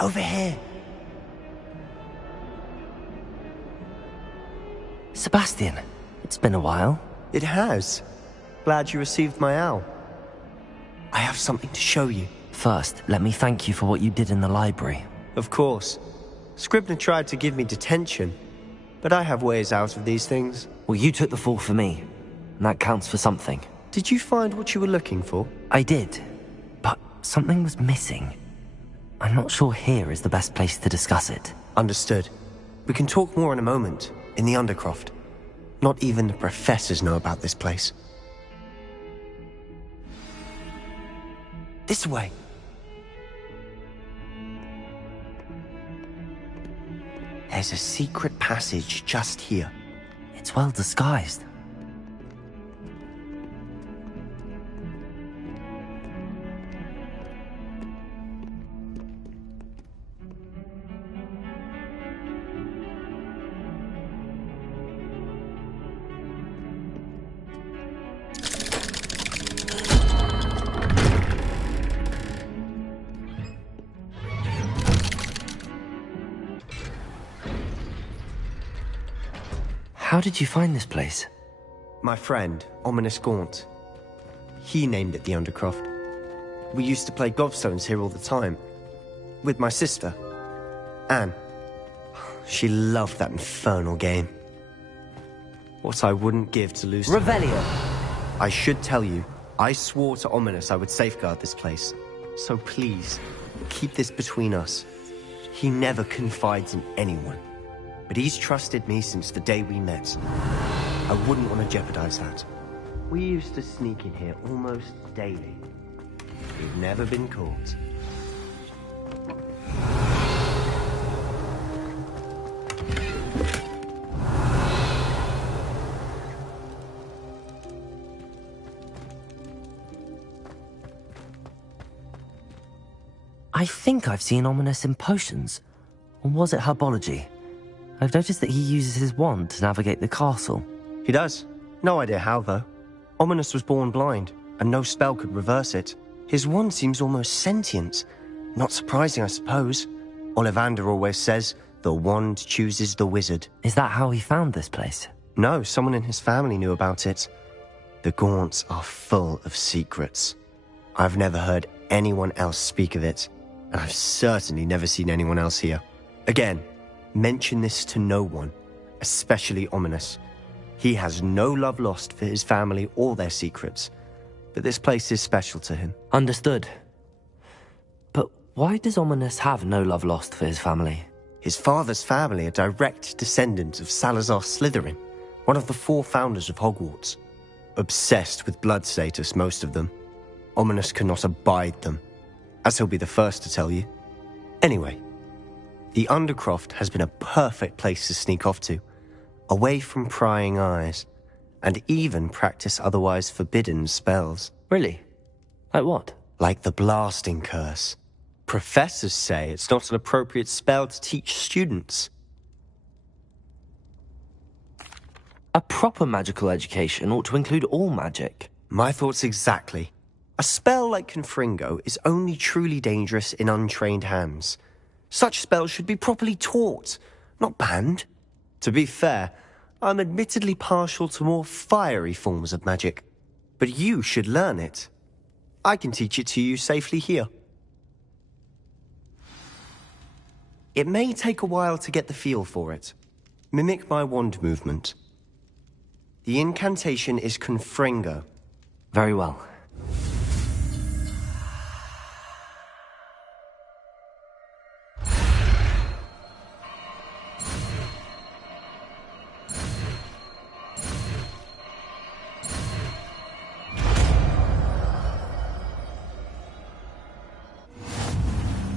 Over here. Sebastian, it's been a while. It has. Glad you received my owl. I have something to show you. First, let me thank you for what you did in the library. Of course. Scribner tried to give me detention, but I have ways out of these things. Well, you took the fall for me, and that counts for something. Did you find what you were looking for? I did, but something was missing. I'm not sure here is the best place to discuss it. Understood. We can talk more in a moment, in the Undercroft. Not even the professors know about this place. This way. There's a secret passage just here. It's well disguised. How did you find this place? My friend, Ominous Gaunt. He named it the Undercroft. We used to play gobstones here all the time. With my sister, Anne. She loved that infernal game. What I wouldn't give to lose... Revelio! I should tell you, I swore to Ominous I would safeguard this place. So please, keep this between us. He never confides in anyone. But he's trusted me since the day we met. I wouldn't want to jeopardize that. We used to sneak in here almost daily. We've never been caught. I think I've seen Ominous in potions. Or was it herbology? I've noticed that he uses his wand to navigate the castle. He does. No idea how, though. Ominous was born blind, and no spell could reverse it. His wand seems almost sentient. Not surprising, I suppose. Ollivander always says, the wand chooses the wizard. Is that how he found this place? No, someone in his family knew about it. The Gaunts are full of secrets. I've never heard anyone else speak of it, and I've certainly never seen anyone else here. Again, mention this to no one, especially Ominous. He has no love lost for his family or their secrets, but this place is special to him. Understood. But why does Ominous have no love lost for his family? His father's family are direct descendants of Salazar Slytherin, one of the 4 founders of Hogwarts. Obsessed with blood status, most of them. Ominous cannot abide them, as he'll be the first to tell you. Anyway, the Undercroft has been a perfect place to sneak off to, away from prying eyes, and even practice otherwise forbidden spells. Really? Like what? Like the blasting curse. Professors say it's not an appropriate spell to teach students. A proper magical education ought to include all magic. My thoughts exactly. A spell like Confringo is only truly dangerous in untrained hands. Such spells should be properly taught, not banned. To be fair, I'm admittedly partial to more fiery forms of magic. But you should learn it. I can teach it to you safely here. It may take a while to get the feel for it. Mimic my wand movement. The incantation is Confringo. Very well.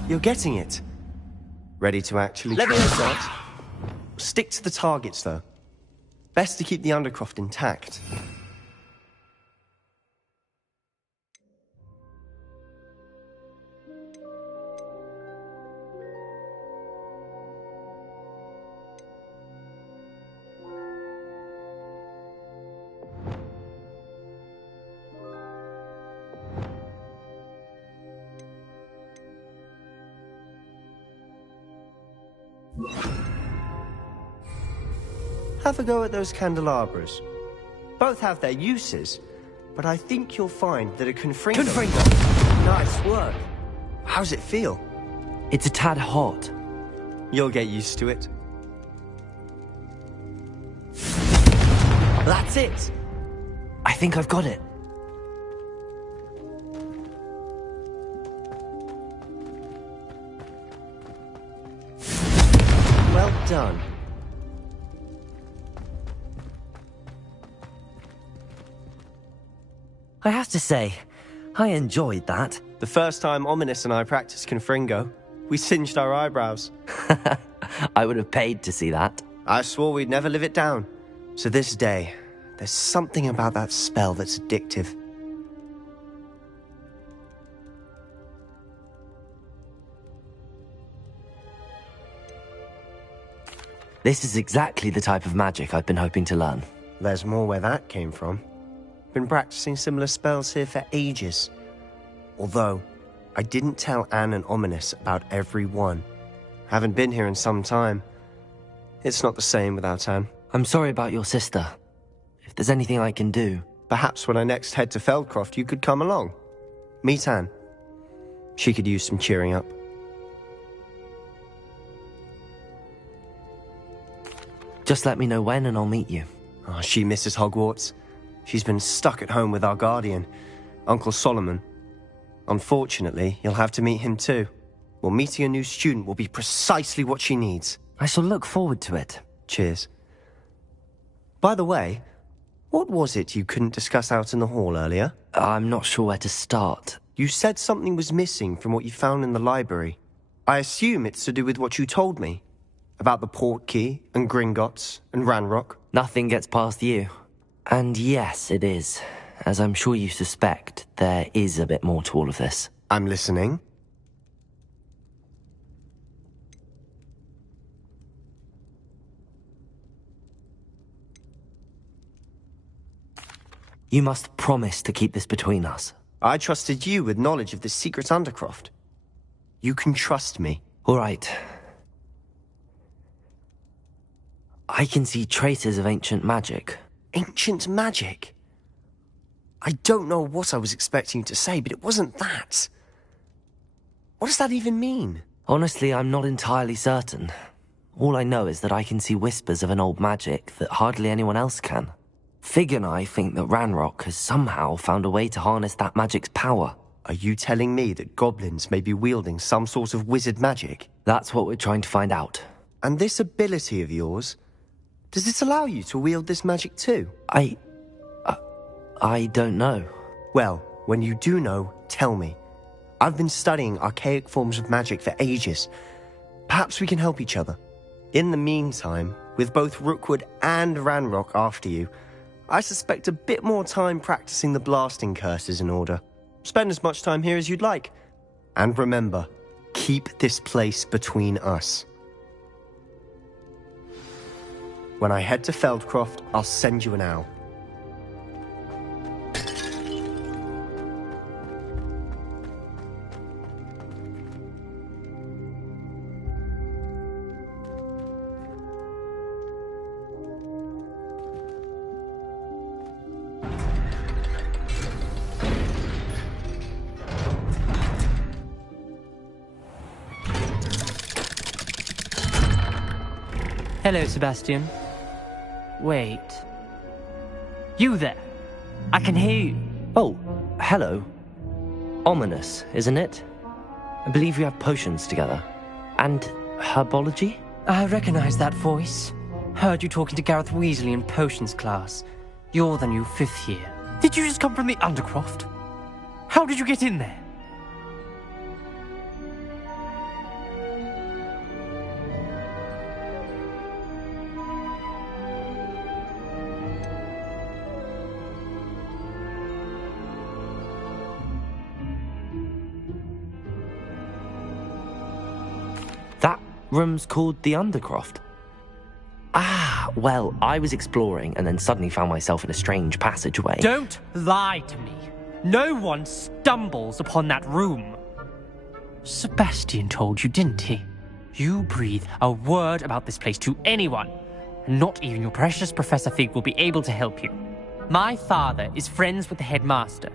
You're getting it. Ready to actually Let me start? Stick to the targets, though. Best to keep the Undercroft intact. Have a go at those candelabras. Both have their uses, but I think you'll find that a Confringo... Confringo! Nice work. How's it feel? It's a tad hot. You'll get used to it. That's it! I think I've got it. Well done. I have to say, I enjoyed that. The first time Ominous and I practiced Confringo, we singed our eyebrows. I would have paid to see that. I swore we'd never live it down. So this day, there's something about that spell that's addictive. This is exactly the type of magic I've been hoping to learn. There's more where that came from. Been practicing similar spells here for ages. Although, I didn't tell Anne and Ominous about every one. Haven't been here in some time. It's not the same without Anne. I'm sorry about your sister. If there's anything I can do... Perhaps when I next head to Feldcroft, you could come along. Meet Anne. She could use some cheering up. Just let me know when and I'll meet you. Oh, she misses Hogwarts. She's been stuck at home with our guardian, Uncle Solomon. Unfortunately, you'll have to meet him too. Well, meeting a new student will be precisely what she needs. I shall look forward to it. Cheers. By the way, what was it you couldn't discuss out in the hall earlier? I'm not sure where to start. You said something was missing from what you found in the library. I assume it's to do with what you told me. About the Portkey, and Gringotts, and Ranrock. Nothing gets past you. And yes, it is. As I'm sure you suspect, there is a bit more to all of this. I'm listening. You must promise to keep this between us. I trusted you with knowledge of the secret Undercroft. You can trust me. All right. I can see traces of ancient magic. Ancient magic? I don't know what I was expecting you to say, but it wasn't that. What does that even mean? Honestly, I'm not entirely certain. All I know is that I can see whispers of an old magic that hardly anyone else can. Fig and I think that Ranrock has somehow found a way to harness that magic's power. Are you telling me that goblins may be wielding some sort of wizard magic? That's what we're trying to find out. And this ability of yours, does it allow you to wield this magic too? I don't know. Well, when you do know, tell me. I've been studying archaic forms of magic for ages. Perhaps we can help each other. In the meantime, with both Rookwood and Ranrock after you, I suspect a bit more time practicing the blasting curse is in order. Spend as much time here as you'd like. And remember, keep this place between us. When I head to Feldcroft, I'll send you an owl. Hello, Sebastian. Wait. You there? I can hear you. Oh, hello. Ominous, isn't it? I believe we have potions together. And herbology? I recognize that voice. Heard you talking to Gareth Weasley in potions class. You're the new 5th year. Did you just come from the Undercroft? How did you get in there? That room's called the Undercroft. Ah, well, I was exploring and then suddenly found myself in a strange passageway. Don't lie to me. No one stumbles upon that room. Sebastian told you, didn't he? You breathe a word about this place to anyone, and not even your precious Professor Fig will be able to help you. My father is friends with the headmaster.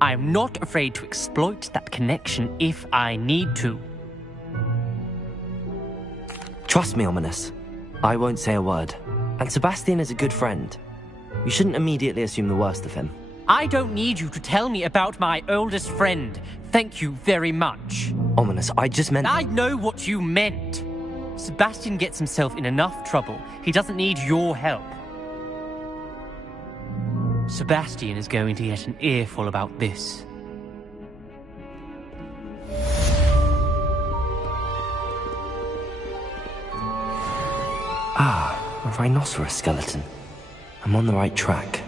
I am not afraid to exploit that connection if I need to. Trust me, Ominous. I won't say a word. And Sebastian is a good friend. You shouldn't immediately assume the worst of him. I don't need you to tell me about my oldest friend. Thank you very much. Ominous, I just meant... I know what you meant. Sebastian gets himself in enough trouble. He doesn't need your help. Sebastian is going to get an earful about this. Ah, a rhinoceros skeleton. I'm on the right track.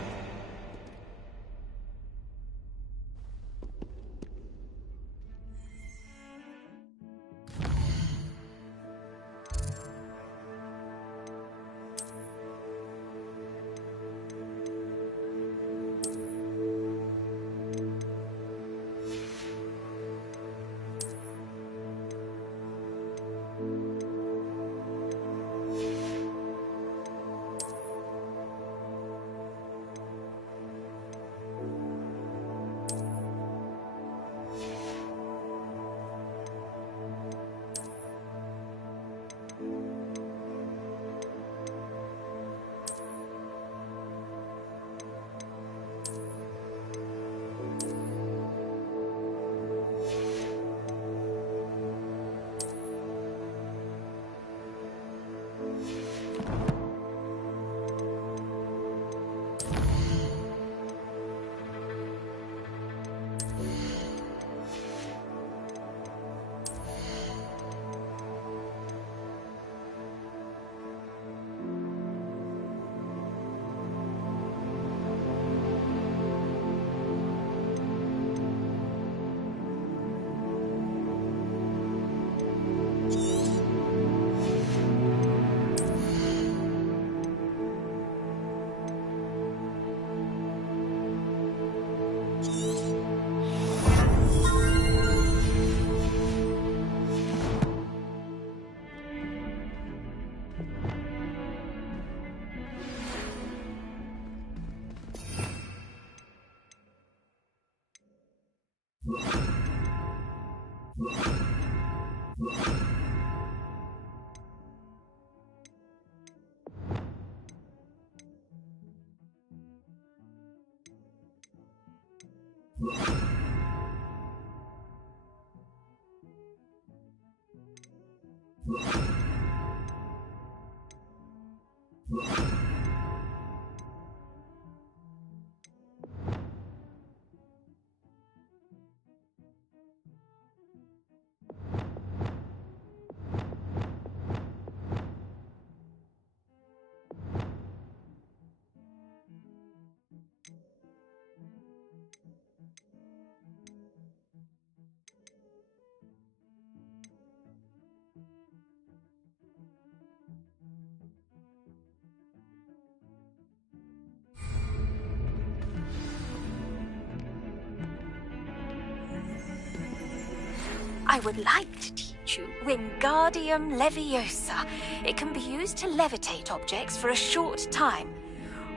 I would like to teach you Wingardium Leviosa. It can be used to levitate objects for a short time.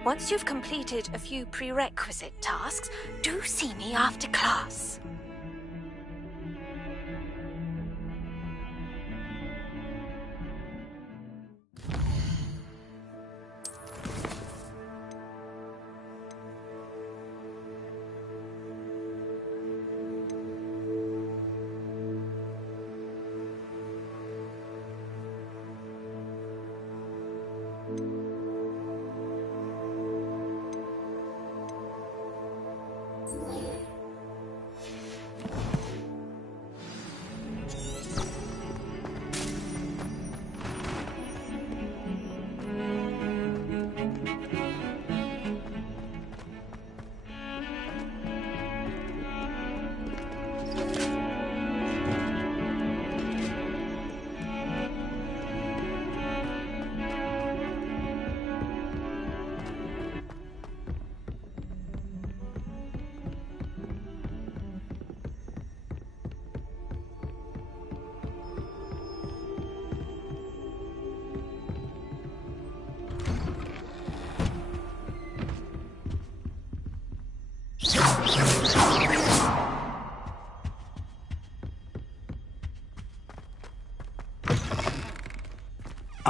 Once you've completed a few prerequisite tasks, do see me after class.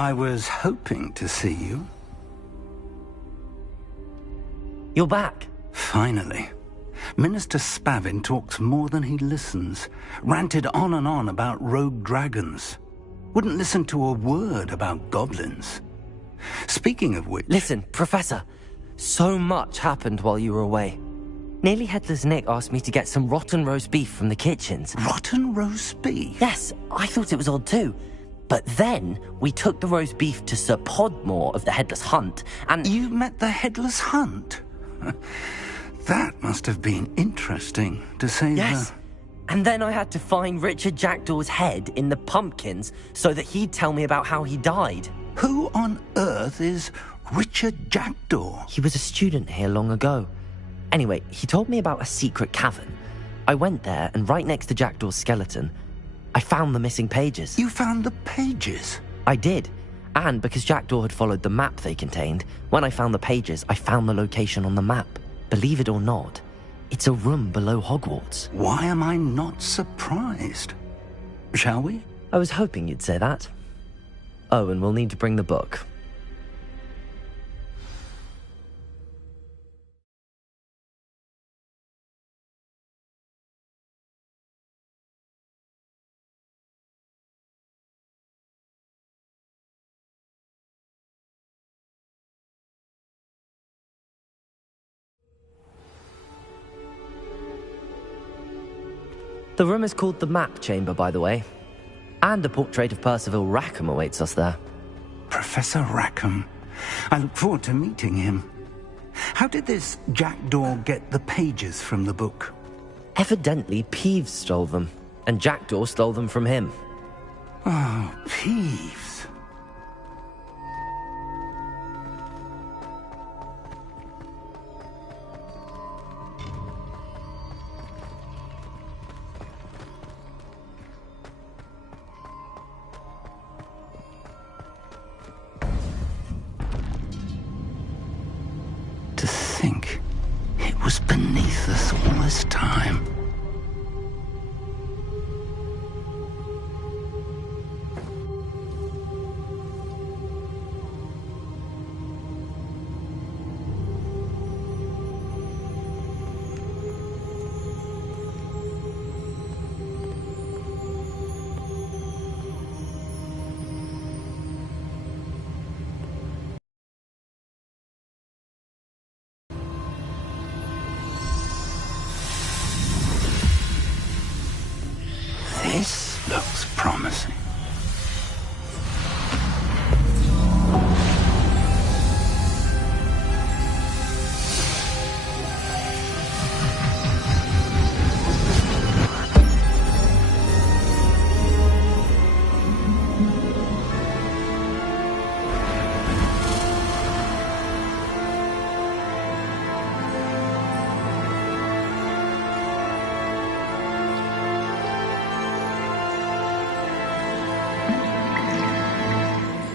I was hoping to see you. You're back. Finally. Minister Spavin talks more than he listens. Ranted on and on about rogue dragons. Wouldn't listen to a word about goblins. Speaking of which... Listen, Professor. So much happened while you were away. Nearly Headless Nick asked me to get some rotten roast beef from the kitchens. Rotten roast beef? Yes, I thought it was odd too. But then we took the roast beef to Sir Podmore of the Headless Hunt, and... You met the Headless Hunt? That must have been interesting, to say Yes. the... And then I had to find Richard Jackdaw's head in the pumpkins so that he'd tell me about how he died. Who on earth is Richard Jackdaw? He was a student here long ago. Anyway, he told me about a secret cavern. I went there, and right next to Jackdaw's skeleton, I found the missing pages. You found the pages? I did. And because Jackdaw had followed the map they contained, when I found the pages, I found the location on the map. Believe it or not, it's a room below Hogwarts. Why am I not surprised? Shall we? I was hoping you'd say that. Oh, and we'll need to bring the book. The room is called the Map Chamber, by the way. And a portrait of Percival Rackham awaits us there. Professor Rackham. I look forward to meeting him. How did this Jackdaw get the pages from the book? Evidently, Peeves stole them, and Jackdaw stole them from him. Oh, Peeves. To think it was beneath us all this time. This looks promising.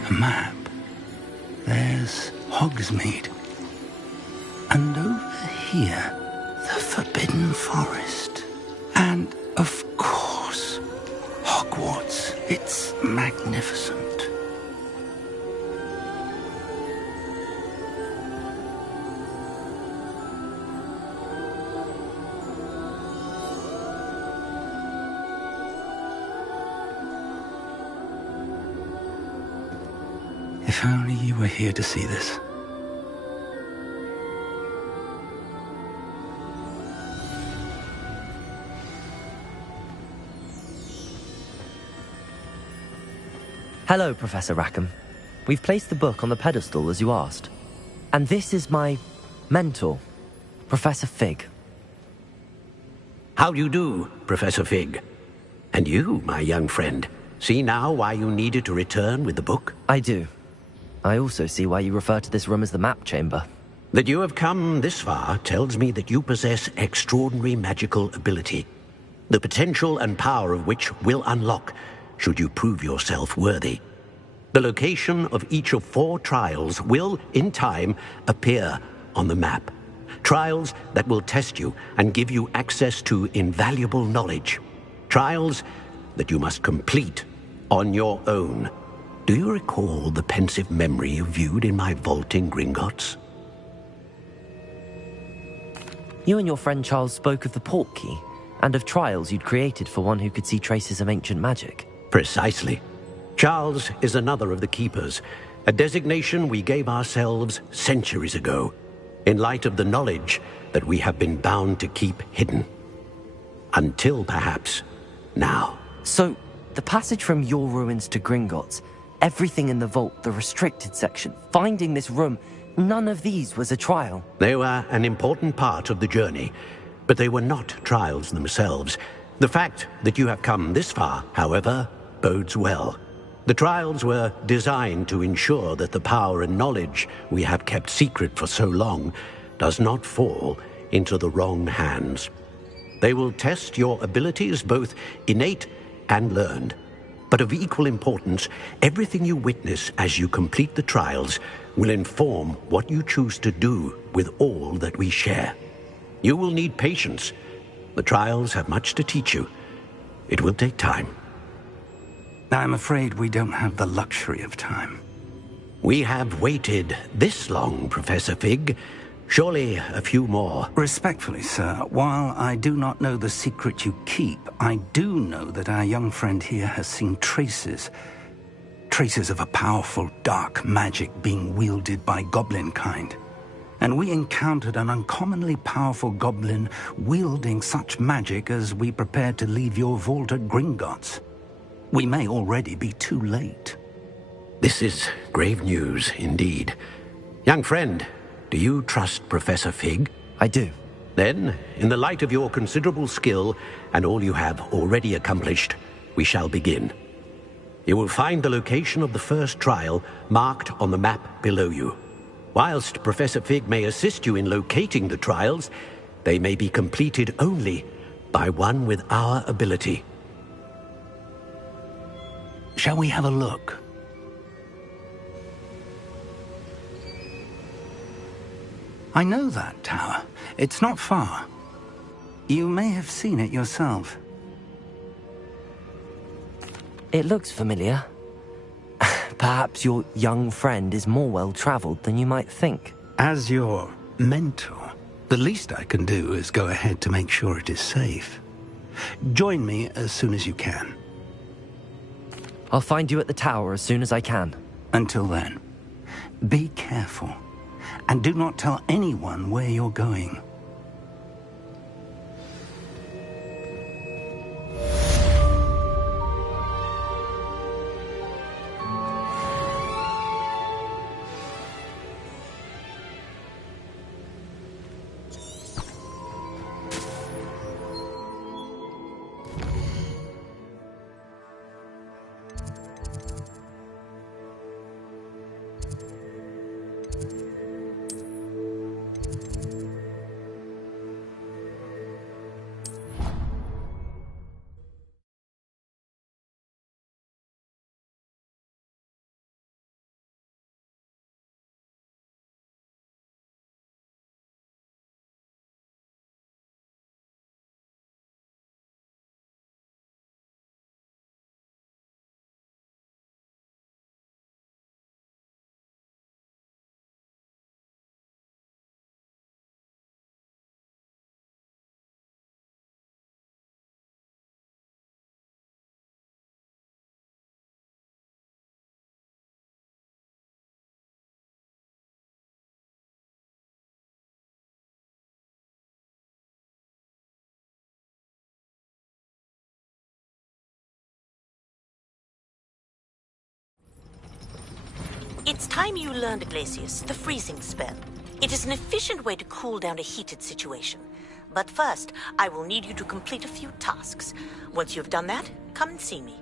A map. There's Hogsmeade. And over here, the Forbidden Forest. And, of course, Hogwarts. It's magnificent. If only you were here to see this. Hello, Professor Rackham. We've placed the book on the pedestal as you asked. And this is my mentor, Professor Fig. How do you do, Professor Fig? And you, my young friend, see now why you needed to return with the book? I do. I also see why you refer to this room as the Map Chamber. That you have come this far tells me that you possess extraordinary magical ability, the potential and power of which will unlock should you prove yourself worthy. The location of each of 4 trials will, in time, appear on the map. Trials that will test you and give you access to invaluable knowledge. Trials that you must complete on your own. Do you recall the pensive memory you viewed in my vault in Gringotts? You and your friend Charles spoke of the port key, and of trials you'd created for one who could see traces of ancient magic. Precisely. Charles is another of the Keepers, a designation we gave ourselves centuries ago, in light of the knowledge that we have been bound to keep hidden. Until, perhaps, now. So, the passage from your ruins to Gringotts, everything in the vault, the restricted section, finding this room, none of these was a trial. They were an important part of the journey, but they were not trials themselves. The fact that you have come this far, however, bodes well. The trials were designed to ensure that the power and knowledge we have kept secret for so long does not fall into the wrong hands. They will test your abilities, both innate and learned. But of equal importance, everything you witness as you complete the trials will inform what you choose to do with all that we share. You will need patience. The trials have much to teach you. It will take time. I'm afraid we don't have the luxury of time. We have waited this long, Professor Fig. Surely a few more. Respectfully, sir, while I do not know the secret you keep, I do know that our young friend here has seen traces of a powerful dark magic being wielded by goblin kind. And we encountered an uncommonly powerful goblin wielding such magic as we prepared to leave your vault at Gringotts. We may already be too late. This is grave news indeed. Young friend, do you trust Professor Fig? I do. Then, in the light of your considerable skill and all you have already accomplished, we shall begin. You will find the location of the first trial marked on the map below you. Whilst Professor Fig may assist you in locating the trials, they may be completed only by one with our ability. Shall we have a look? I know that tower. It's not far. You may have seen it yourself. It looks familiar. Perhaps your young friend is more well-traveled than you might think. As your mentor, the least I can do is go ahead to make sure it is safe. Join me as soon as you can. I'll find you at the tower as soon as I can. Until then, be careful, and do not tell anyone where you're going. It's time you learned, Glacius, the freezing spell. It is an efficient way to cool down a heated situation. But first, I will need you to complete a few tasks. Once you've done that, come and see me.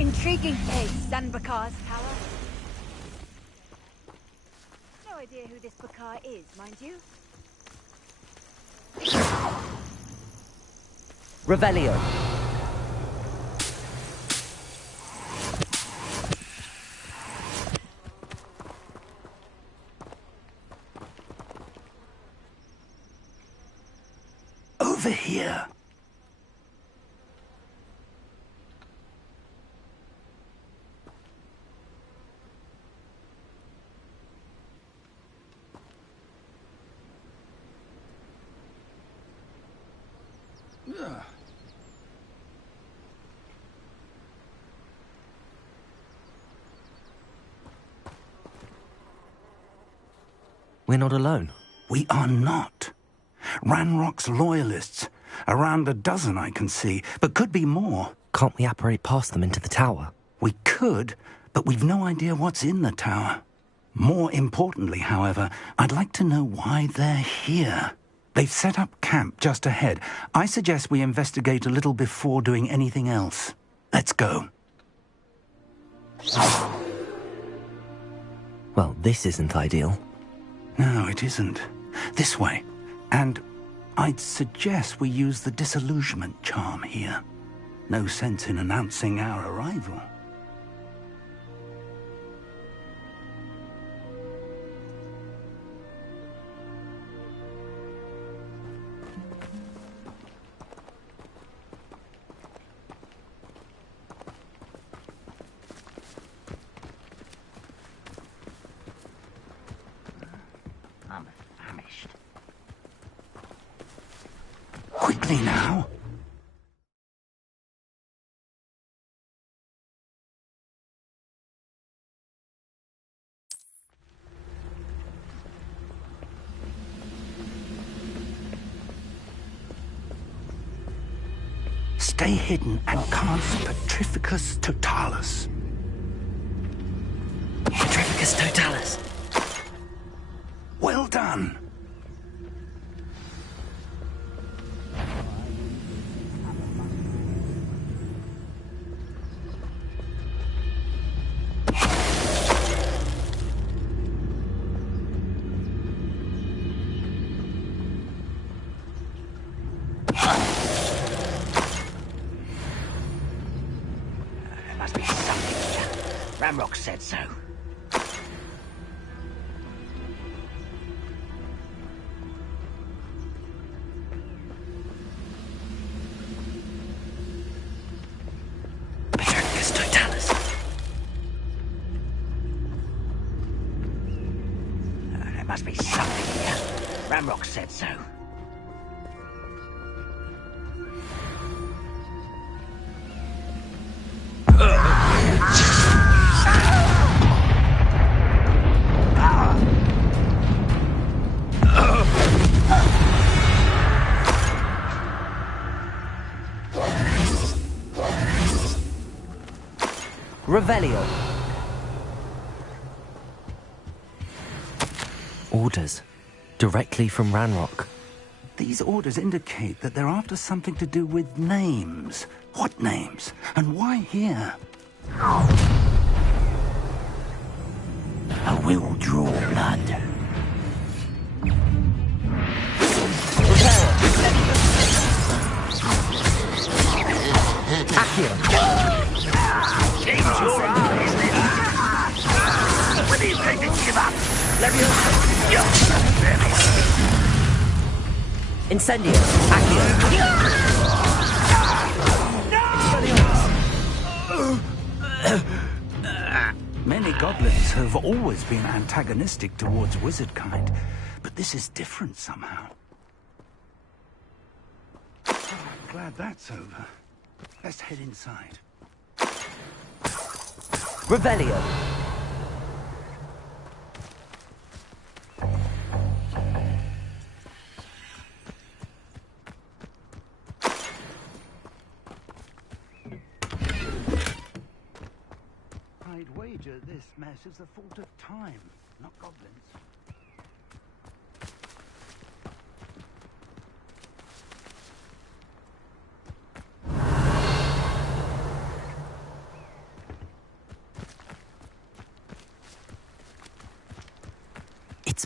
Intriguing case, Zanbakar's tower. No idea who this Bakar is, mind you. Revelio. Over here. We're not alone. We are not. Ranrock's loyalists. Around a dozen I can see, but could be more. Can't we apparate past them into the tower? We could, but we've no idea what's in the tower. More importantly, however, I'd like to know why they're here. They've set up camp just ahead. I suggest we investigate a little before doing anything else. Let's go. Well, this isn't ideal. No, it isn't. This way. And I'd suggest we use the disillusionment charm here. No sense in announcing our arrival. I'm famished. Quickly now. Stay hidden and cast Petrificus Totalis. Petrificus Totalis. Well done. There must be something here. Ramrock said so. Petrificus Totalis. There must be something here. Ramrock said so. Revelio. Orders. Directly from Ranrock. These orders indicate that they're after something to do with names. What names? And why here? I will draw blood. Accio. When are you going to give up? Incendio. Accio. Many goblins have always been antagonistic towards wizard kind, but this is different somehow. I'm glad that's over. Let's head inside. Revelio. I'd wager this mess is the fault of time, not goblins.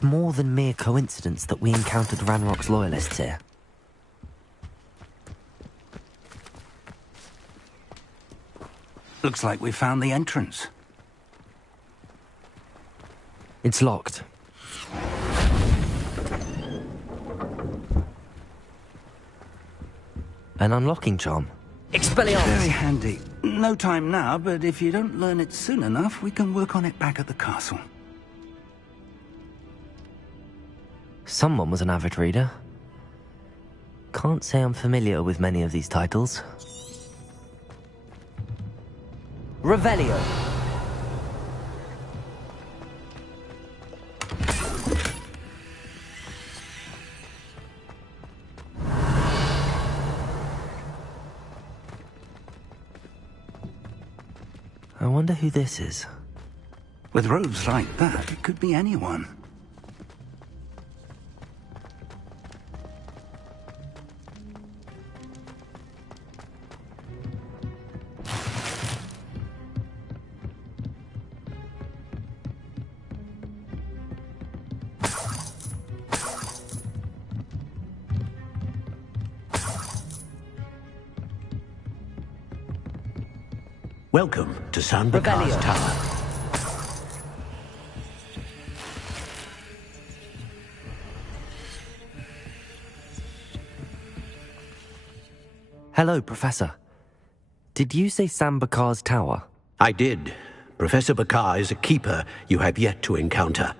more than mere coincidence that we encountered Ranrock's loyalists here. Looks like we found the entrance. It's locked. An unlocking charm. Expelliarmus! Very handy. No time now, but if you don't learn it soon enough, we can work on it back at the castle. Someone was an avid reader. Can't say I'm familiar with many of these titles. Revelio. I wonder who this is. With robes like that, it could be anyone. Welcome to Sanbakar's Tower. Hello, Professor. Did you say Sanbakar's Tower? I did. Professor Bakar is a keeper you have yet to encounter.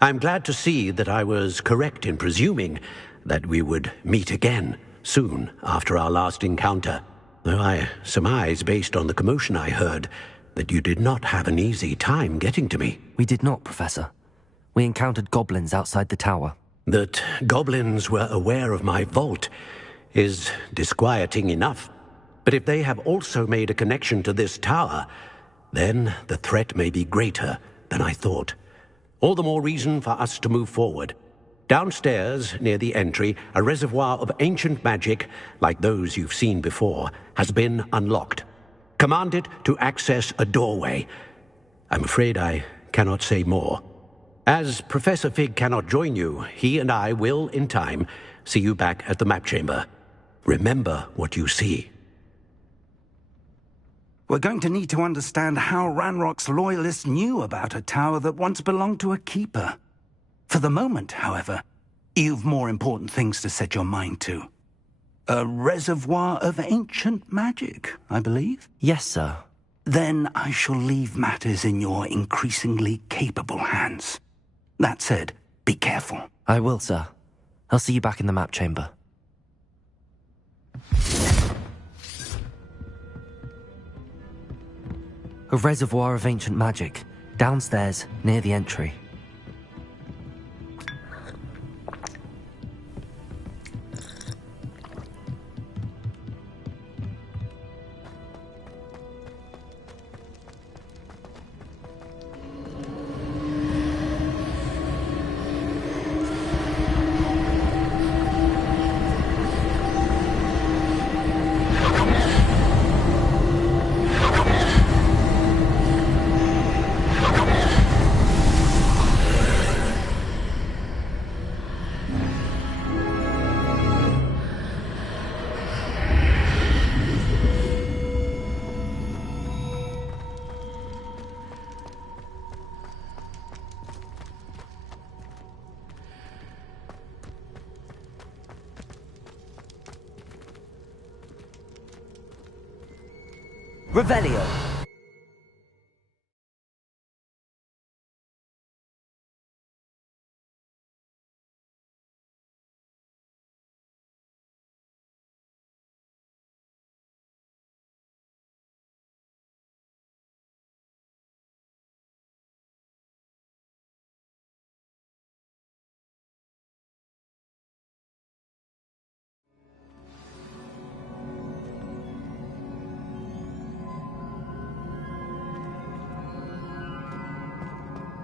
I'm glad to see that I was correct in presuming that we would meet again soon after our last encounter. Though I surmise, based on the commotion I heard, that you did not have an easy time getting to me. We did not, Professor. We encountered goblins outside the tower. That goblins were aware of my vault is disquieting enough. But if they have also made a connection to this tower, then the threat may be greater than I thought. All the more reason for us to move forward. Downstairs, near the entry, a reservoir of ancient magic, like those you've seen before, has been unlocked. Command it to access a doorway. I'm afraid I cannot say more. As Professor Fig cannot join you, he and I will, in time, see you back at the map chamber. Remember what you see. We're going to need to understand how Ranrock's loyalists knew about a tower that once belonged to a keeper. For the moment, however, you've more important things to set your mind to. A reservoir of ancient magic, I believe? Yes, sir. Then I shall leave matters in your increasingly capable hands. That said, be careful. I will, sir. I'll see you back in the map chamber. A reservoir of ancient magic, downstairs, near the entry. Revelio.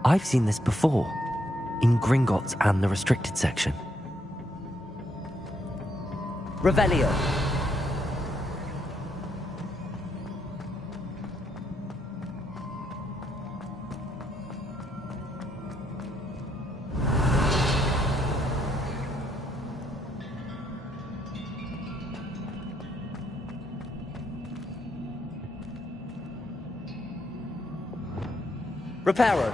I've seen this before, in Gringotts and the restricted section. Revelio. Reparo.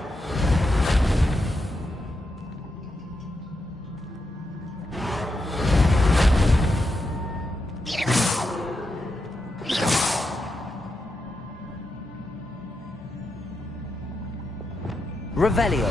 Revelio.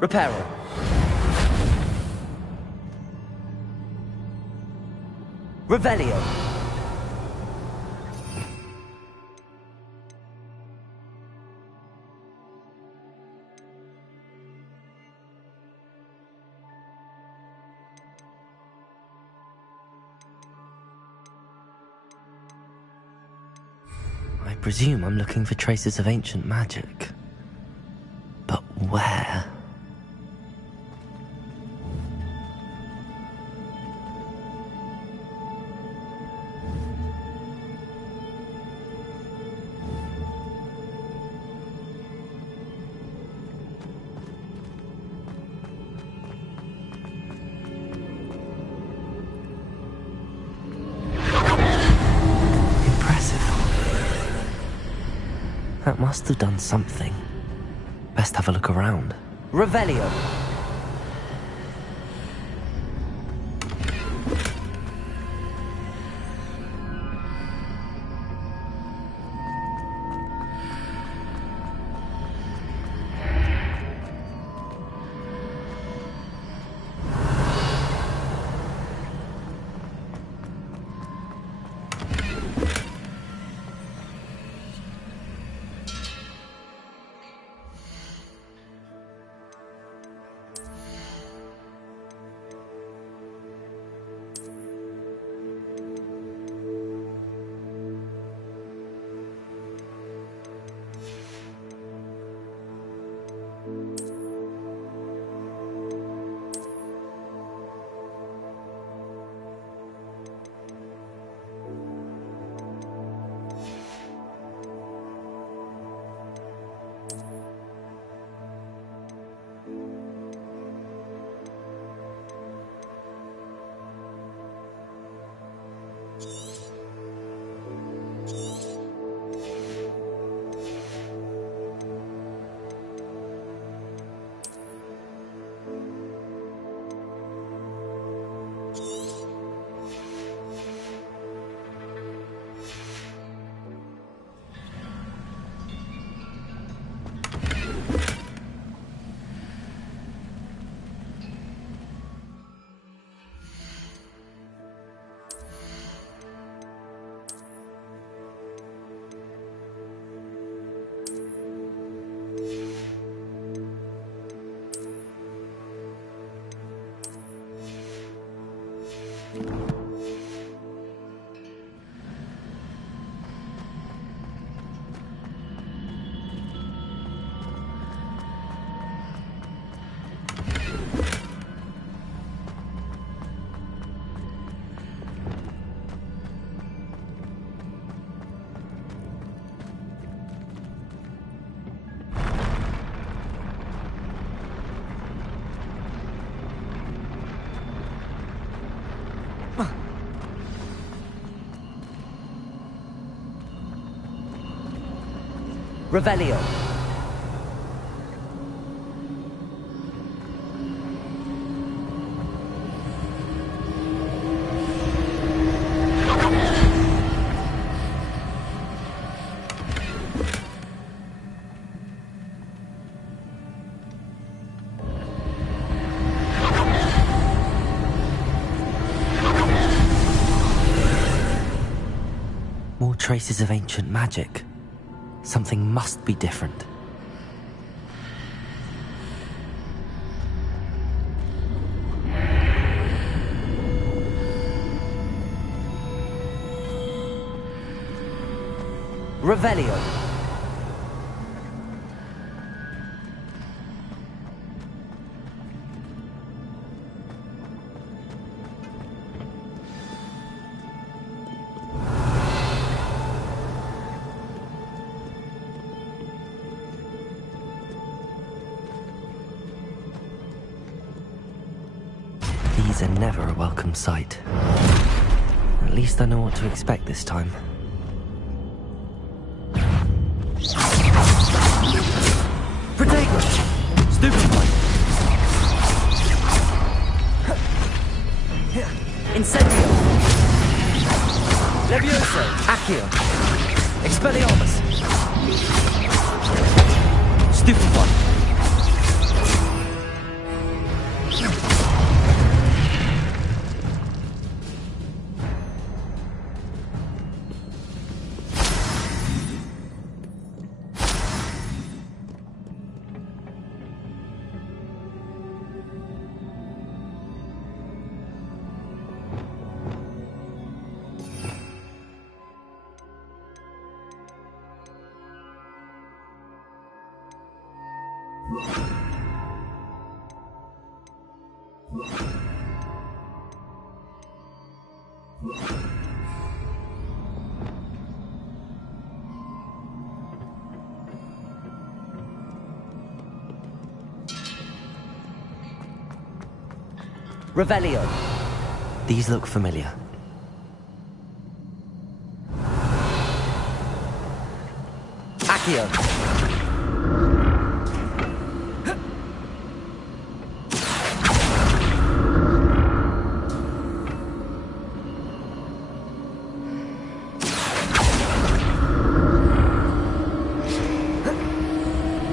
Reparo. Revelio. I presume I'm looking for traces of ancient magic. But where? That must have done something. Best have a look around. Revelio. Revelio. More traces of ancient magic. Something must be different. Revelio. These are never a welcome sight. At least I know what to expect this time. Protego! Stupefy! Incendio! Levioso! Accio! Expelliarmus! Stupefy! Revelio. These look familiar. Accio.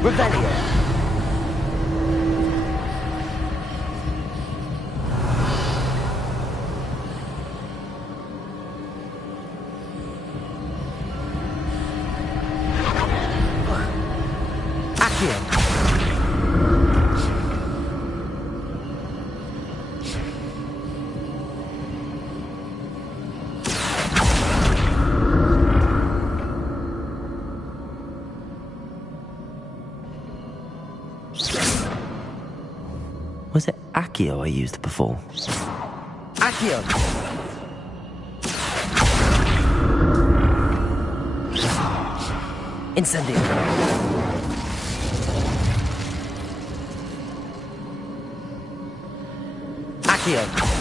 Revelio. Was it Accio I used before? Accio! Incendio! Accio!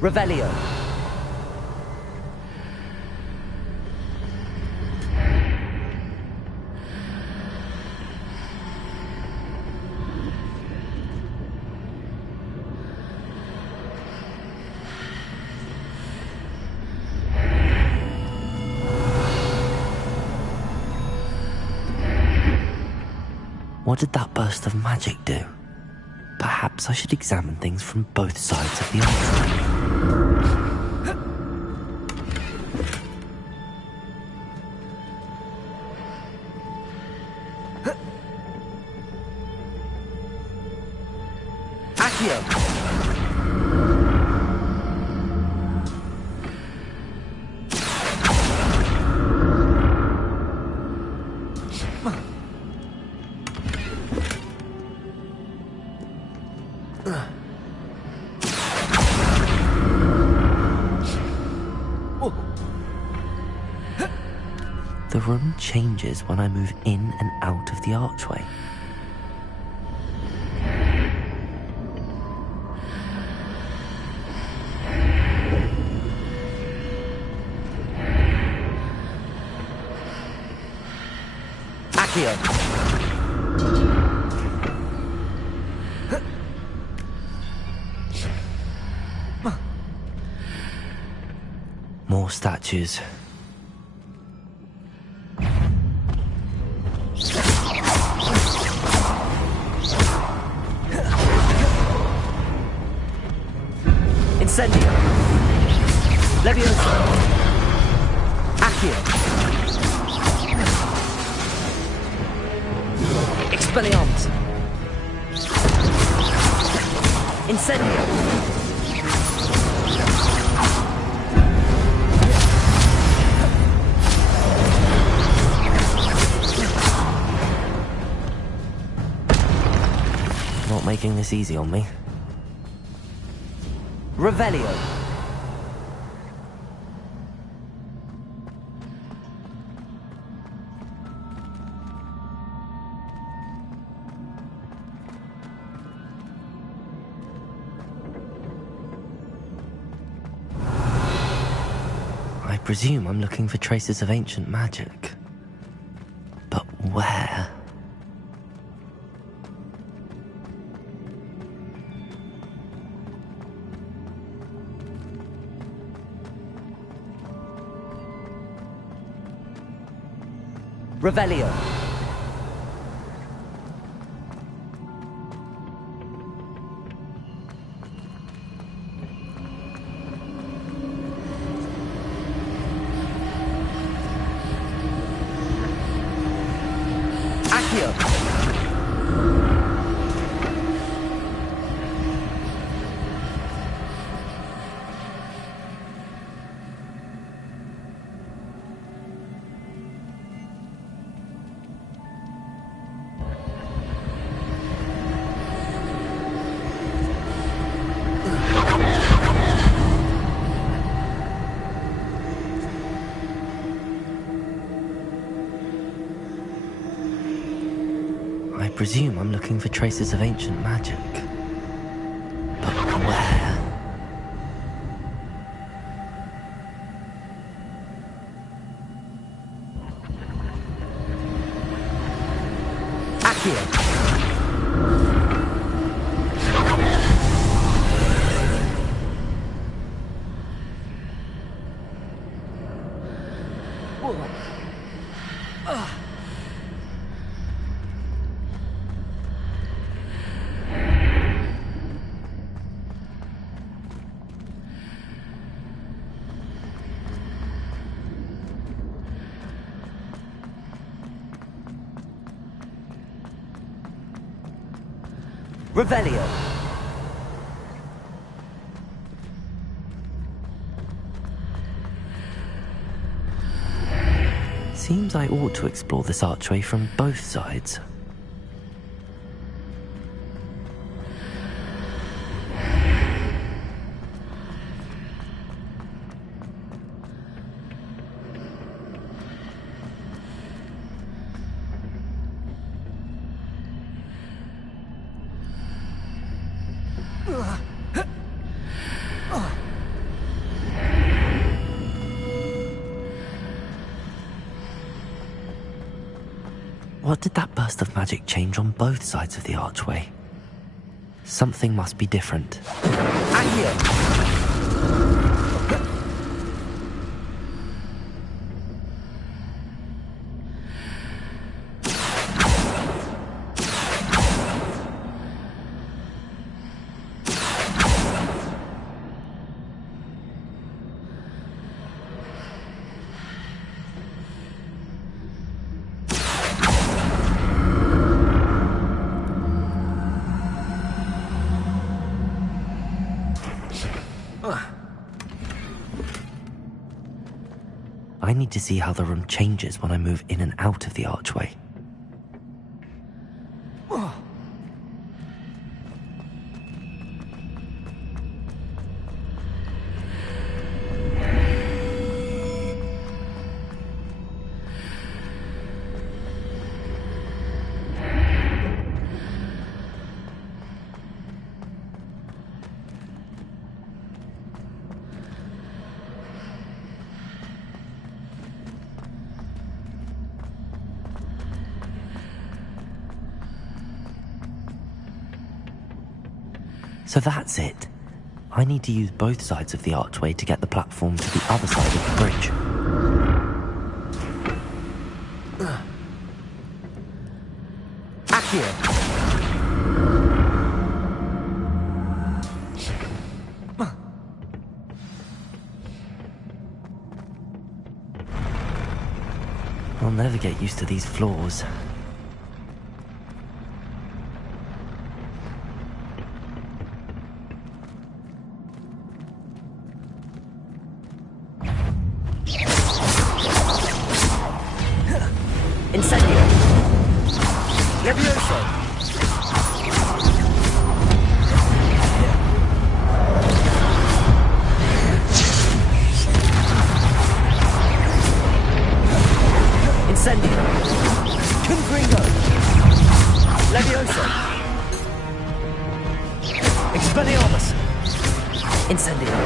Revelio. What did that burst of magic do? Perhaps I should examine things from both sides of the altar. The room changes when I move in and out of the archway. Accio! More statues. Incendio. Leviosa. Accio. Expelliarmus. Incendio. Not making this easy on me. Revelio. I presume I'm looking for traces of ancient magic. But where? Revelio. Accio. I presume I'm looking for traces of ancient magic. But where? Accio! Revelio. Seems I ought to explore this archway from both sides. What did that burst of magic change on both sides of the archway? Something must be different. Accio! I need to see how the room changes when I move in and out of the archway. So that's it. I need to use both sides of the archway to get the platform to the other side of the bridge. Accio! I'll never get used to these floors. Incendio! Levioso! Incendio! Confringo! Levioso! Expelliarmus! Incendio!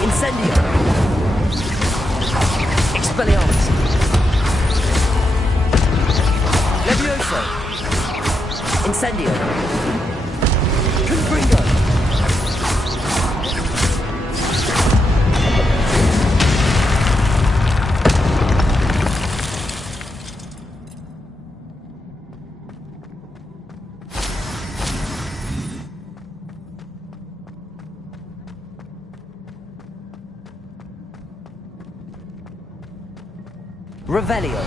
Incendio! Expelliarmus! Levioso! Incendio! Confringo! Revelio.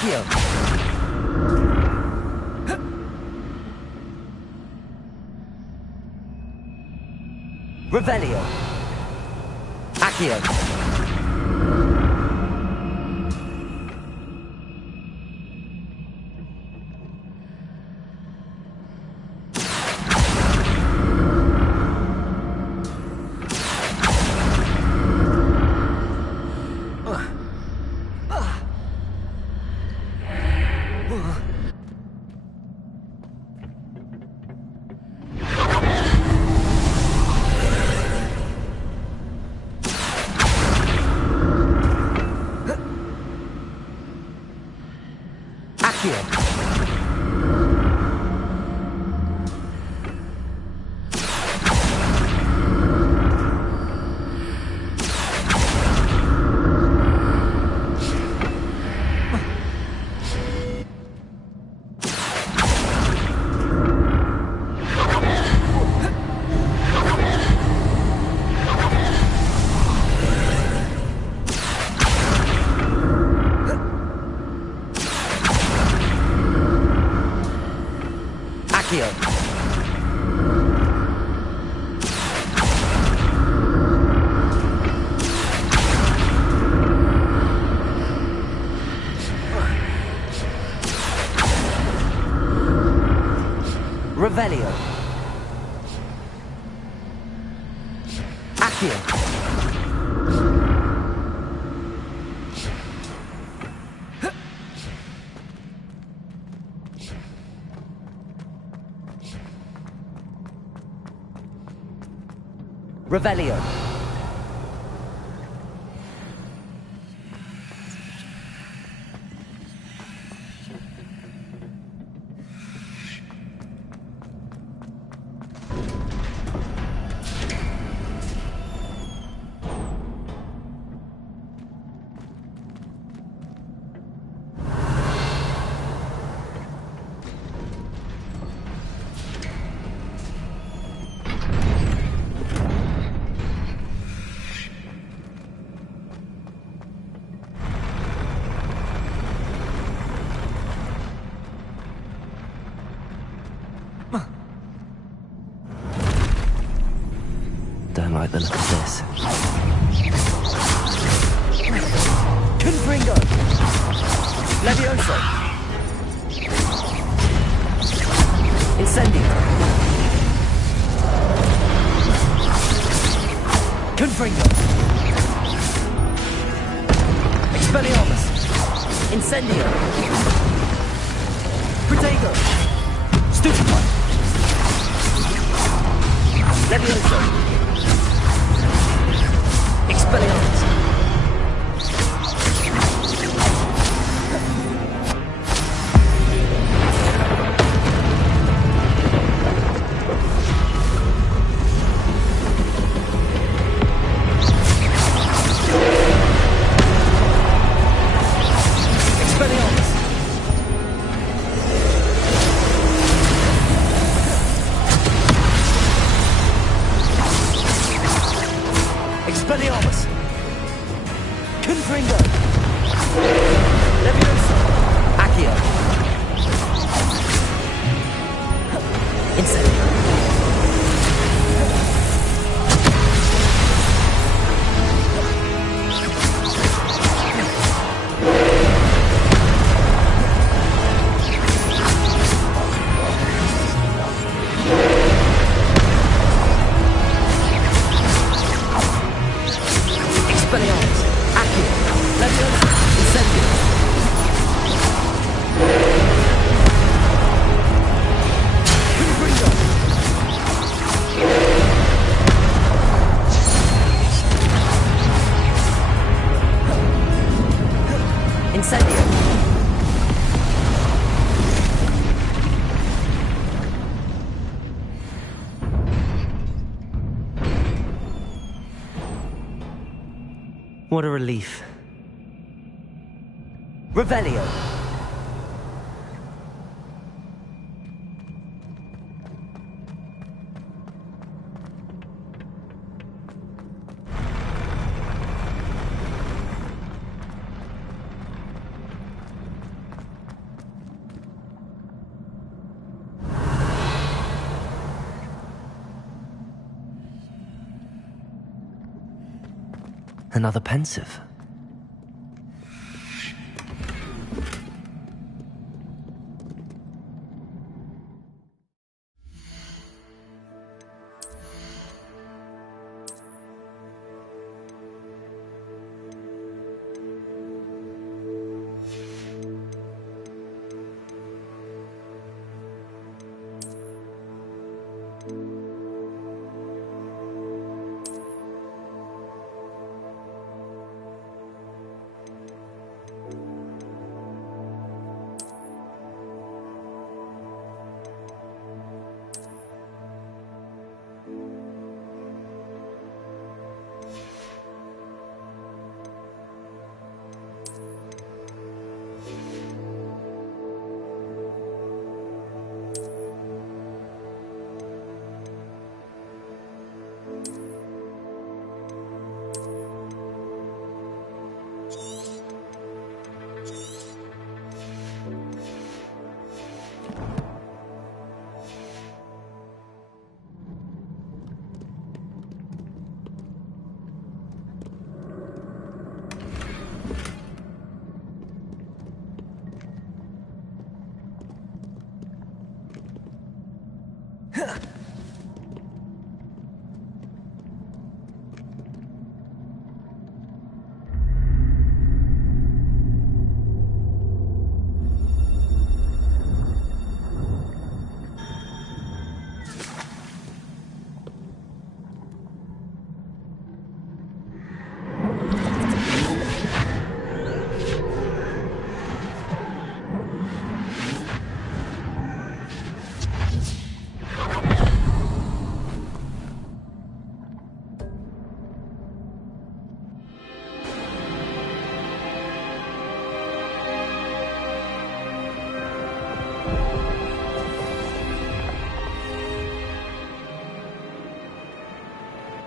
Accio! Revelio! Accio! Revelio. Accio. Revelio. Don't like the look of this. Confringo! Levioso! Incendio! Confringo! Expelliarmus! Incendio! Protego! Stupefy! Levioso! Expelliarmus! Expelliarmus! Confringo! Levioso! Accio! Incendio! Expelliarmus! Accio! Levioso! Incendio! Confringo! Incendio! What a relief. Revelio! Another pensive.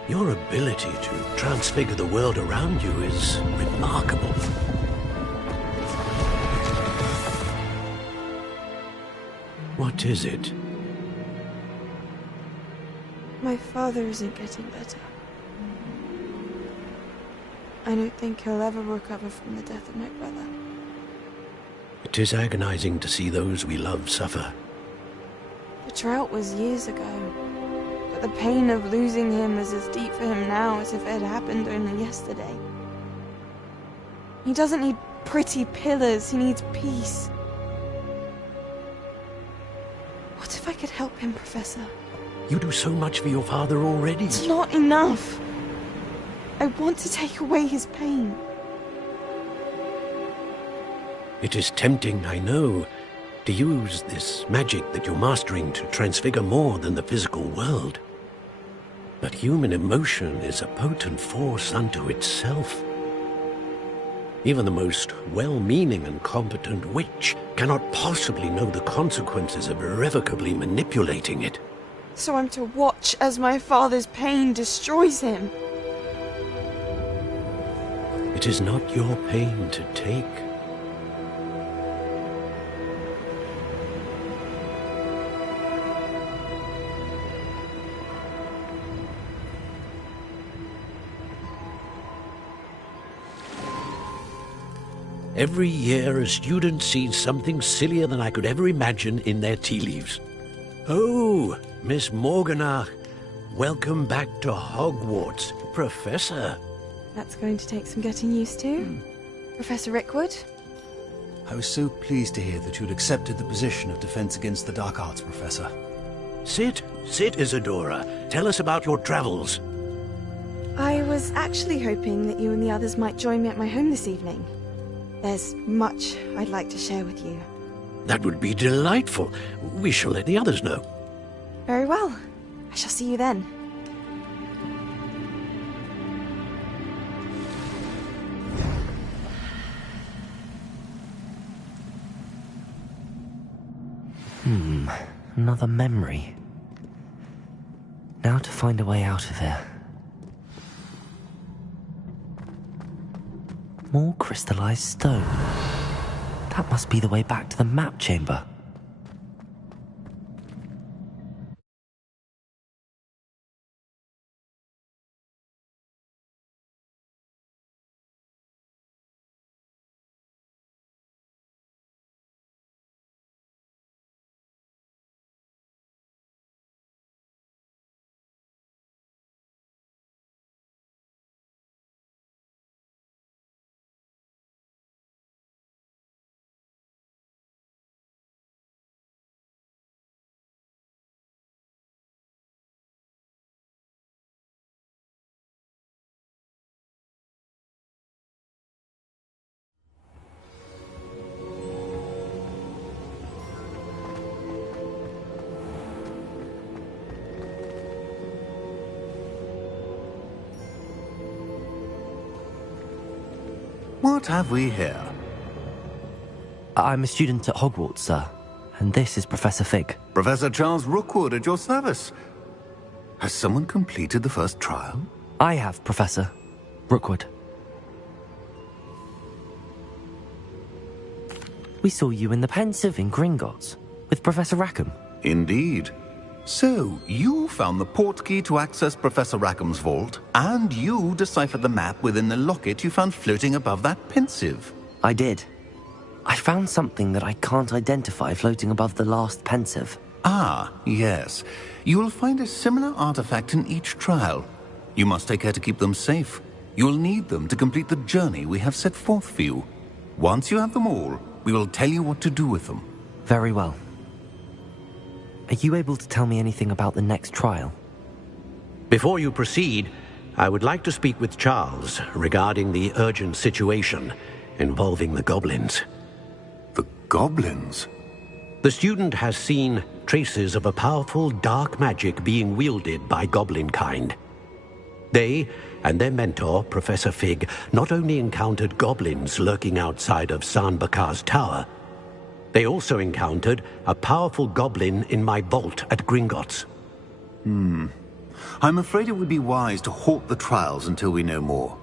Your ability to transfigure the world around you is remarkable. What is it? My father isn't getting better. I don't think he'll ever recover from the death of my brother. It is agonizing to see those we love suffer. The drought was years ago, but the pain of losing him is as deep for him now as if it had happened only yesterday. He doesn't need pretty pillars, he needs peace. What if I could help him, Professor? You do so much for your father already. It's not enough. I want to take away his pain. It is tempting, I know, to use this magic that you're mastering to transfigure more than the physical world. But human emotion is a potent force unto itself. Even the most well-meaning and competent witch cannot possibly know the consequences of irrevocably manipulating it. So I'm to watch as my father's pain destroys him. It is not your pain to take. Every year, a student sees something sillier than I could ever imagine in their tea leaves. Oh, Miss Morganach, welcome back to Hogwarts, Professor. That's going to take some getting used to. Professor Rickwood? I was so pleased to hear that you'd accepted the position of Defense Against the Dark Arts, Professor. Sit, Isadora. Tell us about your travels. I was actually hoping that you and the others might join me at my home this evening. There's much I'd like to share with you. That would be delightful. We shall let the others know. Very well. I shall see you then. Another memory. Now to find a way out of here. More crystallized stone. That must be the way back to the map chamber. What have we here? I'm a student at Hogwarts, sir, and this is Professor Fig. Professor Charles Rookwood at your service. Has someone completed the first trial? I have, Professor Rookwood. We saw you in the Pensive in Gringotts, with Professor Rackham. Indeed. So, you found the portkey to access Professor Rackham's vault, and you deciphered the map within the locket you found floating above that Pensive. I did. I found something that I can't identify floating above the last Pensive. Ah, yes. You will find a similar artifact in each trial. You must take care to keep them safe. You will need them to complete the journey we have set forth for you. Once you have them all, we will tell you what to do with them. Very well. Are you able to tell me anything about the next trial? Before you proceed, I would like to speak with Charles regarding the urgent situation involving the goblins. The goblins? The student has seen traces of a powerful dark magic being wielded by goblin kind. They and their mentor, Professor Fig, not only encountered goblins lurking outside of Sanbakar's tower, they also encountered a powerful goblin in my vault at Gringotts. I'm afraid it would be wise to halt the trials until we know more.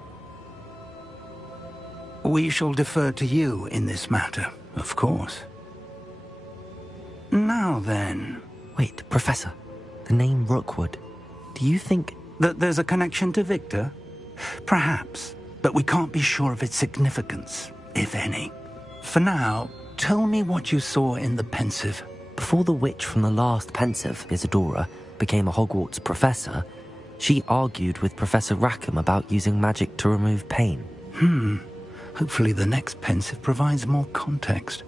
We shall defer to you in this matter, of course. Now then... Wait, Professor. The name Rookwood. Do you think... that there's a connection to Victor? Perhaps. but we can't be sure of its significance, if any. For now, tell me what you saw in the pensive. Before the witch from the last pensive, Isadora, became a Hogwarts professor, she argued with Professor Rackham about using magic to remove pain. Hopefully the next pensive provides more context.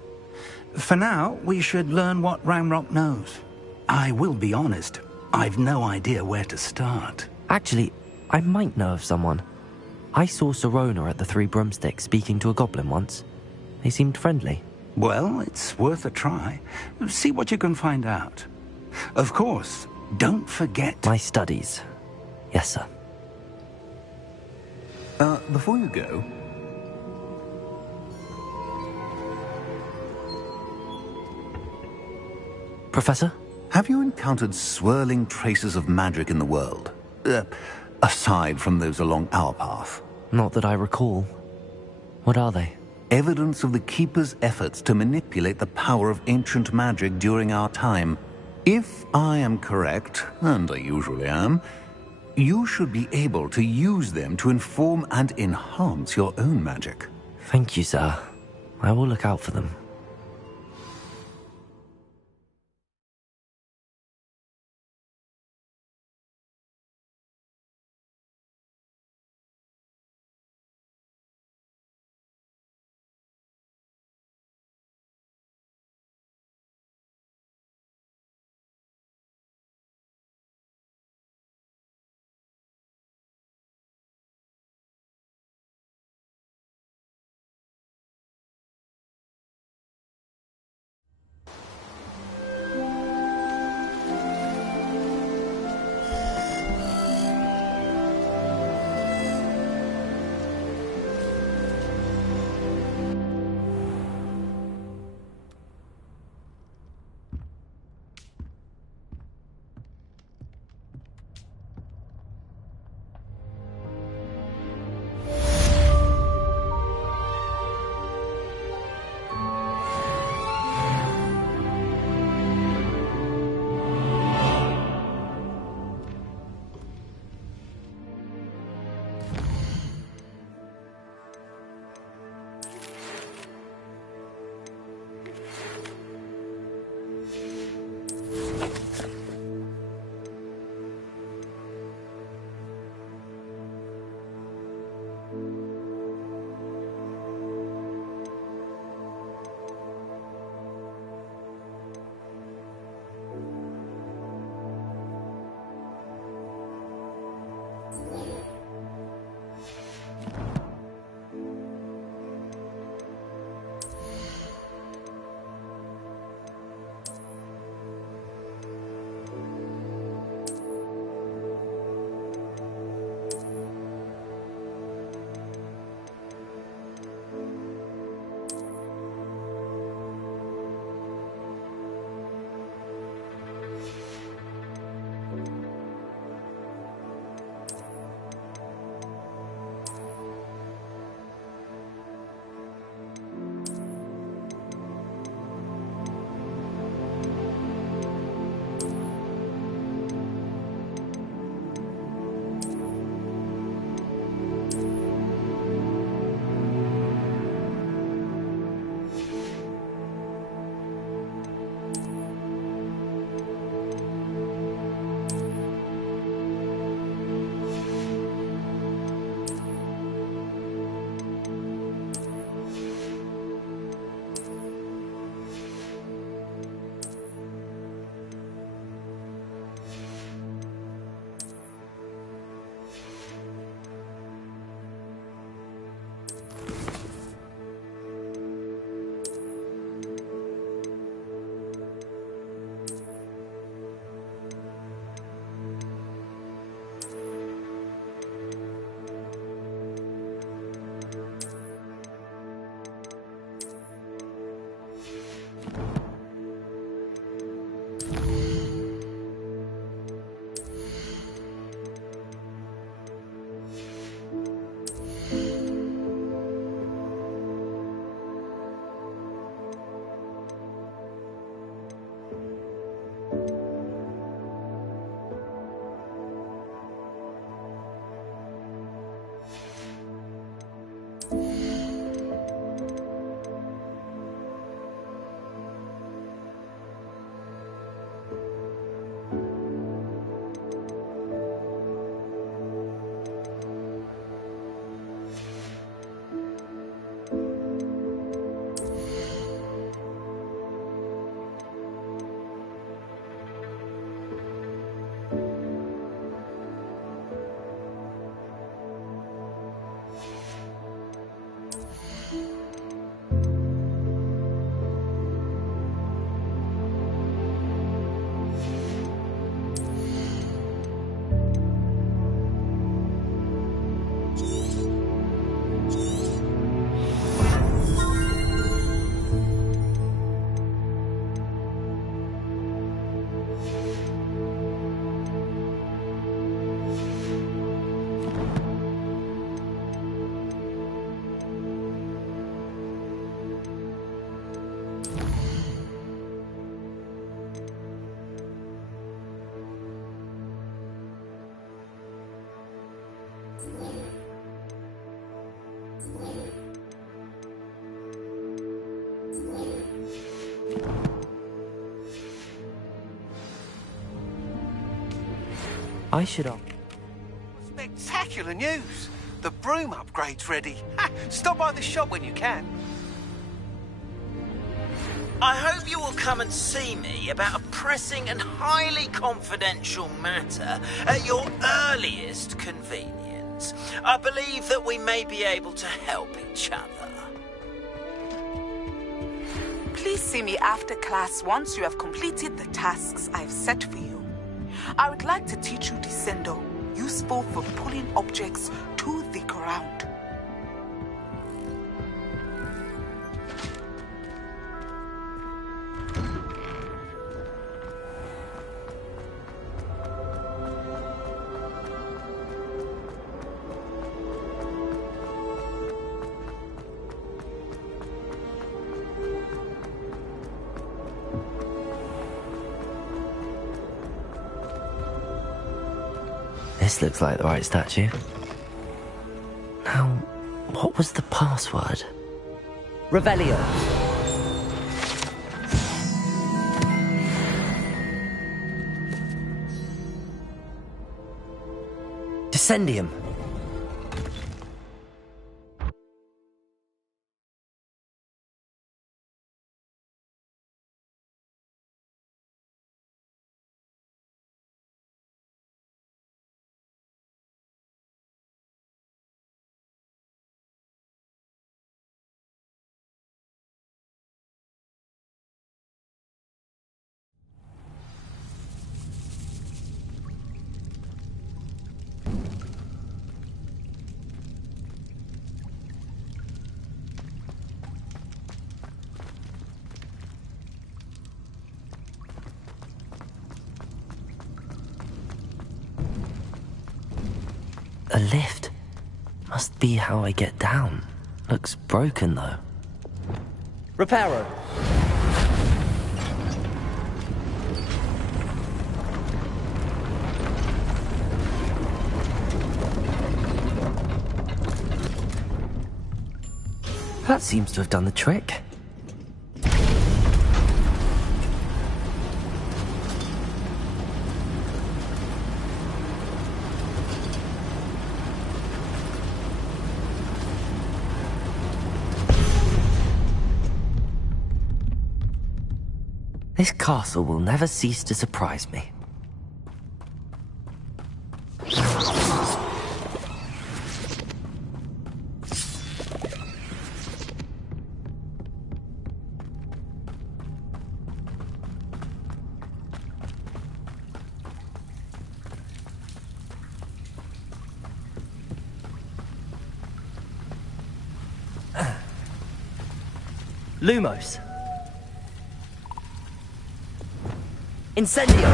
For now, we should learn what Ranrock knows. I will be honest, I've no idea where to start. Actually, I might know of someone. I saw Sirona at the Three Broomsticks speaking to a goblin once. They seemed friendly. Well, it's worth a try. See what you can find out. Of course, don't forget... My studies. Yes, sir. Before you go... Professor? Have you encountered swirling traces of magic in the world? Aside from those along our path? Not that I recall. What are they? Evidence of the Keeper's efforts to manipulate the power of ancient magic during our time. If I am correct, and I usually am, you should be able to use them to inform and enhance your own magic. Thank you, sir. I will look out for them. I should... Spectacular news! The broom upgrade's ready. Ha! Stop by the shop when you can. I hope you will come and see me about a pressing and highly confidential matter at your earliest convenience. I believe that we may be able to help each other. Please see me after class once you have completed the tasks I've set for you. I would like to teach you Descendo, useful for pulling objects to the ground. This looks like the right statue. Now, what was the password? Revelio. Descendium. A lift. Must be how I get down. Looks broken, though. Reparo. That seems to have done the trick. This castle will never cease to surprise me. Lumos. Incendio!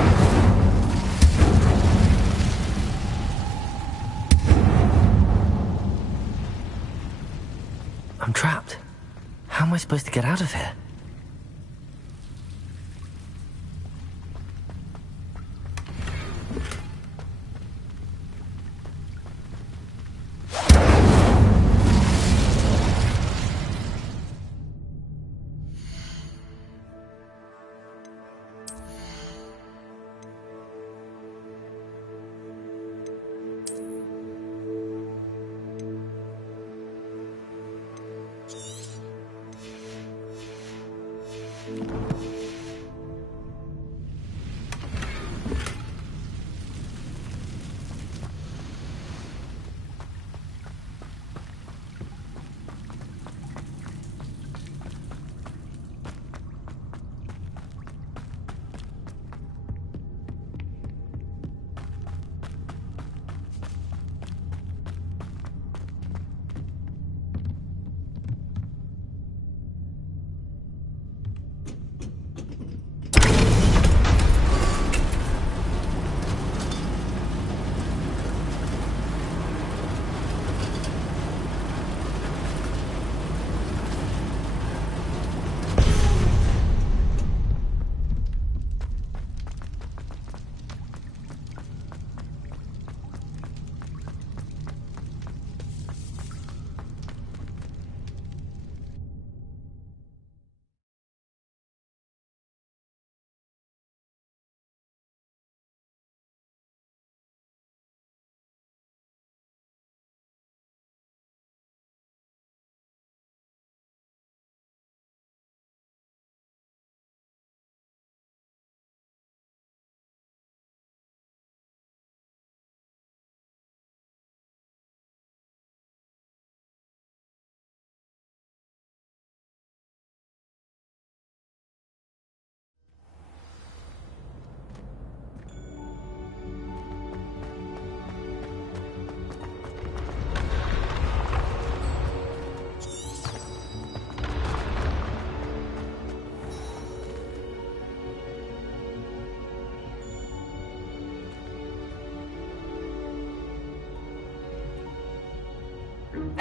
I'm trapped. How am I supposed to get out of here?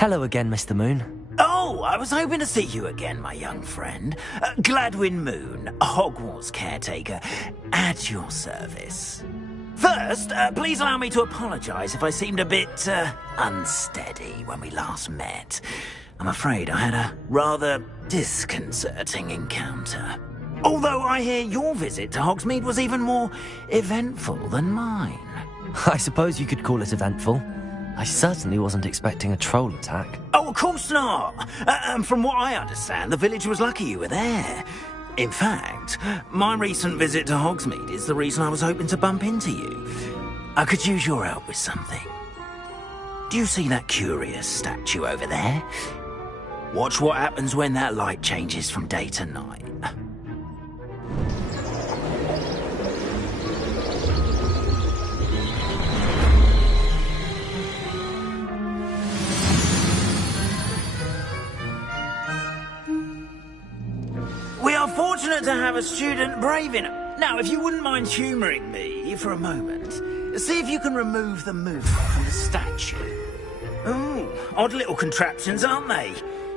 Hello again, Mr. Moon. Oh, I was hoping to see you again, my young friend. Gladwin Moon, Hogwarts caretaker, at your service. First, please allow me to apologise if I seemed a bit, unsteady when we last met. I'm afraid I had a rather disconcerting encounter. Although I hear your visit to Hogsmeade was even more eventful than mine. I suppose you could call it eventful. I certainly wasn't expecting a troll attack. Oh, of course not. From what I understand, the village was lucky you were there. In fact, my recent visit to Hogsmeade is the reason I was hoping to bump into you. I could use your help with something. Do you see that curious statue over there? Watch what happens when that light changes from day to night. We are fortunate to have a student brave enough. Now, if you wouldn't mind humouring me for a moment, see if you can remove the movement from the statue. Ooh, odd little contraptions, aren't they?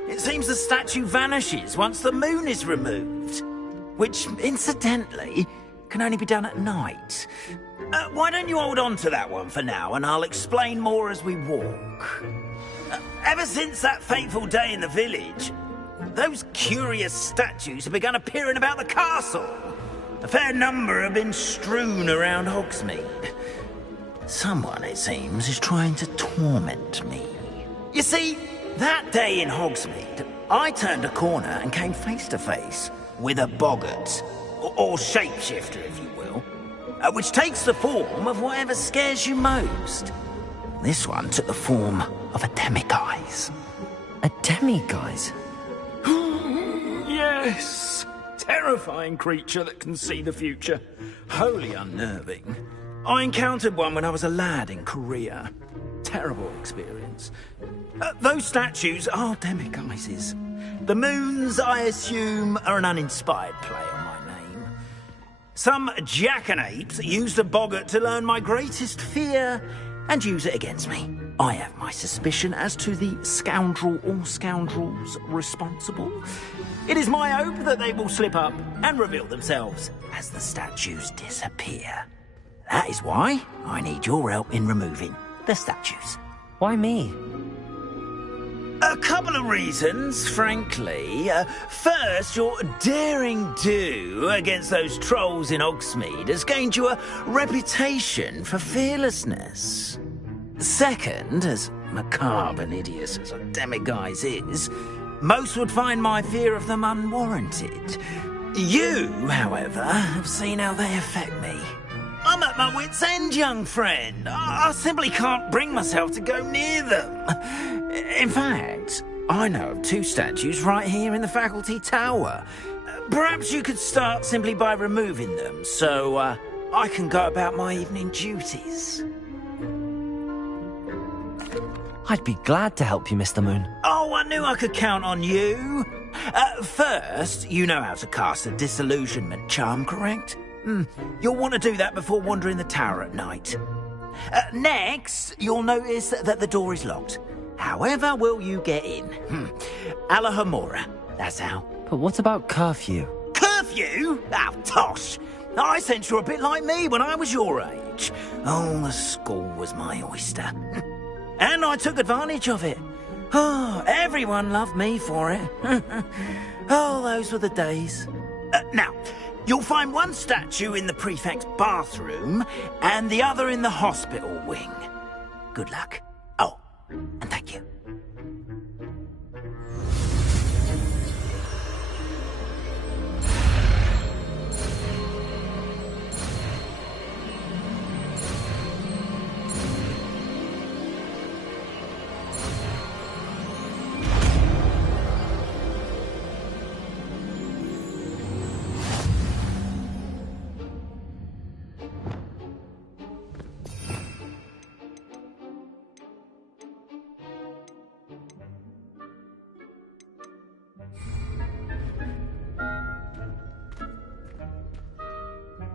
It seems the statue vanishes once the moon is removed. Which, incidentally, can only be done at night. Why don't you hold on to that one for now, and I'll explain more as we walk. Ever since that fateful day in the village, those curious statues have begun appearing about the castle. A fair number have been strewn around Hogsmeade. Someone, it seems, is trying to torment me. You see, that day in Hogsmeade, I turned a corner and came face to face with a boggart, or shapeshifter, if you will, which takes the form of whatever scares you most. This one took the form of a demiguise. A demiguise? Yes! Terrifying creature that can see the future. Wholly unnerving. I encountered one when I was a lad in Korea. Terrible experience. Those statues are demiguises. The moons, I assume, are an uninspired play on my name. Some jackanapes used a boggart to learn my greatest fear and use it against me. I have my suspicion as to the scoundrel or scoundrels responsible. It is my hope that they will slip up and reveal themselves as the statues disappear. That is why I need your help in removing the statues. Why me? A couple of reasons, frankly. First, your daring do against those trolls in Hogsmeade has gained you a reputation for fearlessness. Second, as macabre and hideous as a demiguise is, most would find my fear of them unwarranted. You, however, have seen how they affect me. I'm at my wit's end, young friend. I simply can't bring myself to go near them. In fact, I know of two statues right here in the faculty tower. Perhaps you could start simply by removing them, so I can go about my evening duties. I'd be glad to help you, Mr. Moon. Oh, I knew I could count on you. First, you know how to cast a disillusionment charm, correct? You'll want to do that before wandering the tower at night. Next, you'll notice that the door is locked. However will you get in? Alohomora, that's how. But what about curfew? Curfew? Oh, tosh. I sense you're a bit like me when I was your age. Oh, the school was my oyster. And I took advantage of it. Oh, everyone loved me for it. Oh, those were the days. Now, you'll find one statue in the prefect's bathroom and the other in the hospital wing. Good luck. Oh, and thank you.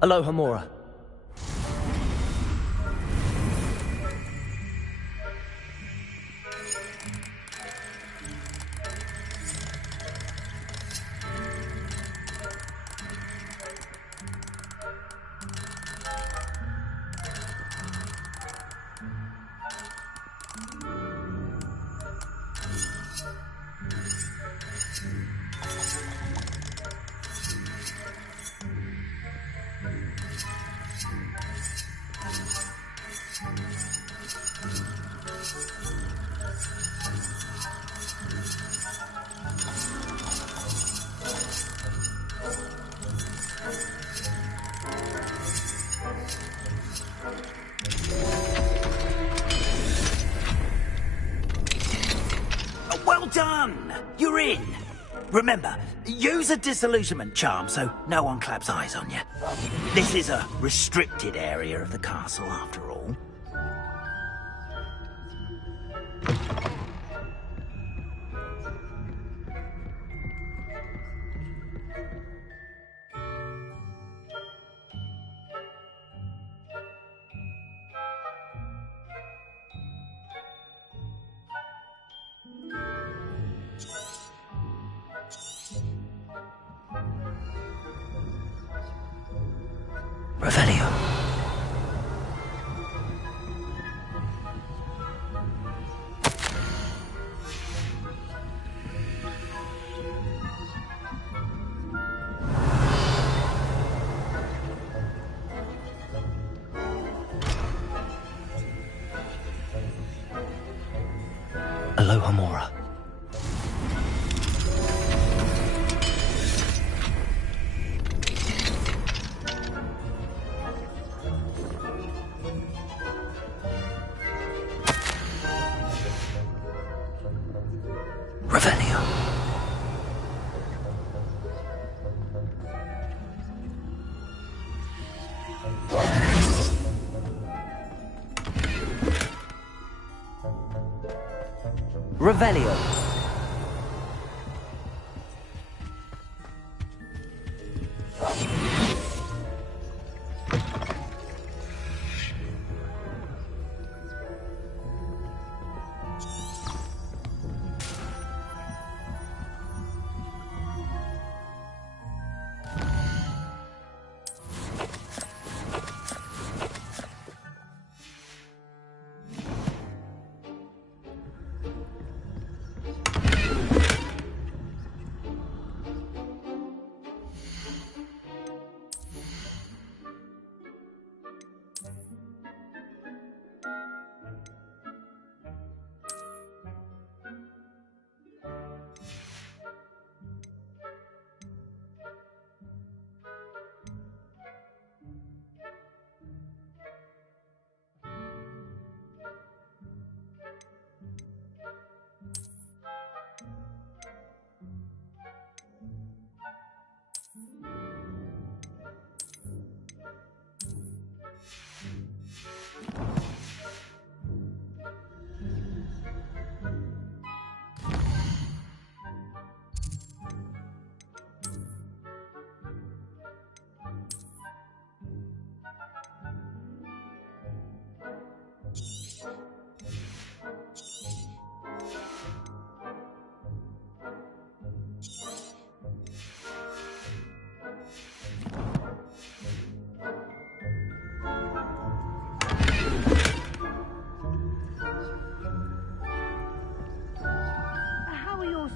Alohomora. Remember, use a disillusionment charm so no one claps eyes on you. This is a restricted area of the castle, after all. Revelio. Alohomora. Revelio. Revelio.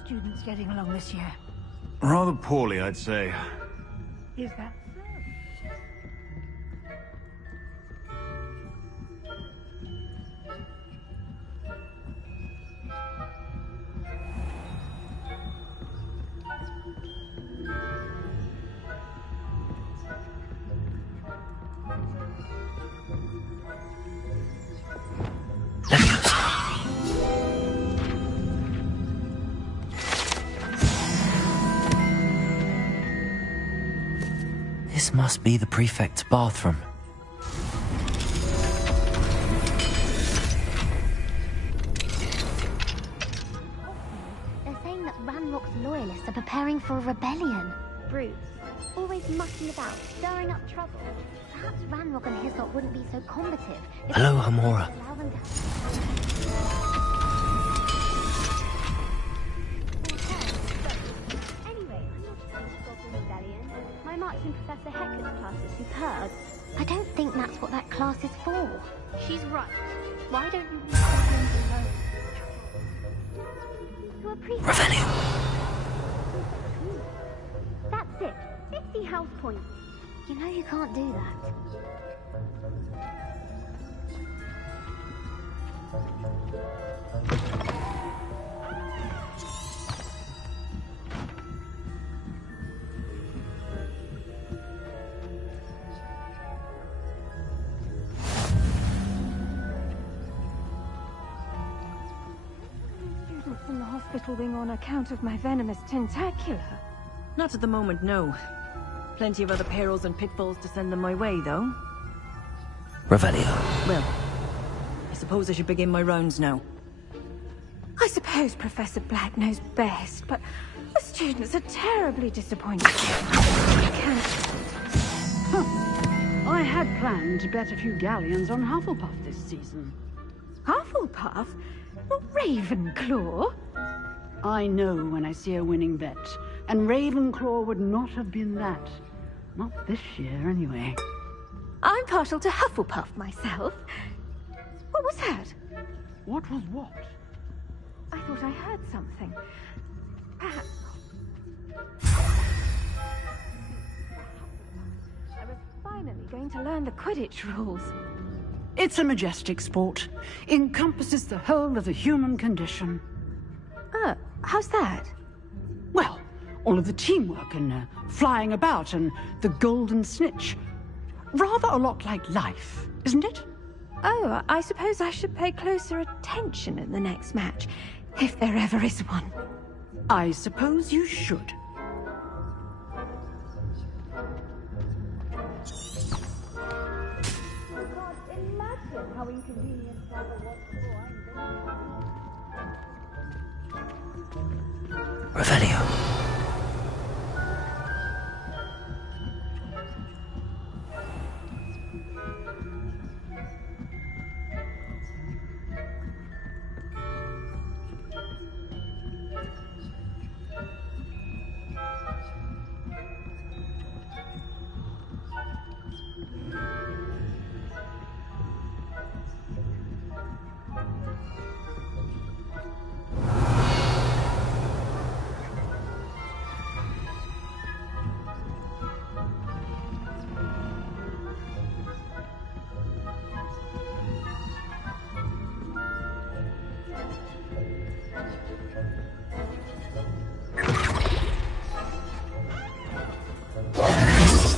Students getting along this year? Rather poorly, I'd say. Is that so? This must be the prefect's bathroom. They're saying that Ranrock's loyalists are preparing for a rebellion. Brutes. Always mucking about, stirring up trouble. Perhaps Ranrock and his lot wouldn't be so combative if Alohomora. allow them to... My marching Professor Hector's class is superb. I don't think that's what that class is for. She's right. Why don't you leave them alone? To a priest. Revelio. That's it. 50 house points. You know you can't do that. From the hospital wing on account of my venomous tentacula? Not at the moment, no. Plenty of other perils and pitfalls to send them my way, though. Revelio. Well, I suppose I should begin my rounds now. I suppose Professor Black knows best, but the students are terribly disappointed. I can't... I had planned to bet a few galleons on Hufflepuff this season. Hufflepuff? Not Ravenclaw? I know when I see a winning bet, and Ravenclaw would not have been that. Not this year, anyway. I'm partial to Hufflepuff myself. What was that? What was what? I thought I heard something. Perhaps... I was finally going to learn the Quidditch rules. It's a majestic sport. Encompasses the whole of the human condition. How's that? Well, all of the teamwork and flying about and the golden snitch. Rather a lot like life, isn't it? Oh, I suppose I should pay closer attention in the next match, if there ever is one. I suppose you should. Imagine how inconvenient Father was before Revelio.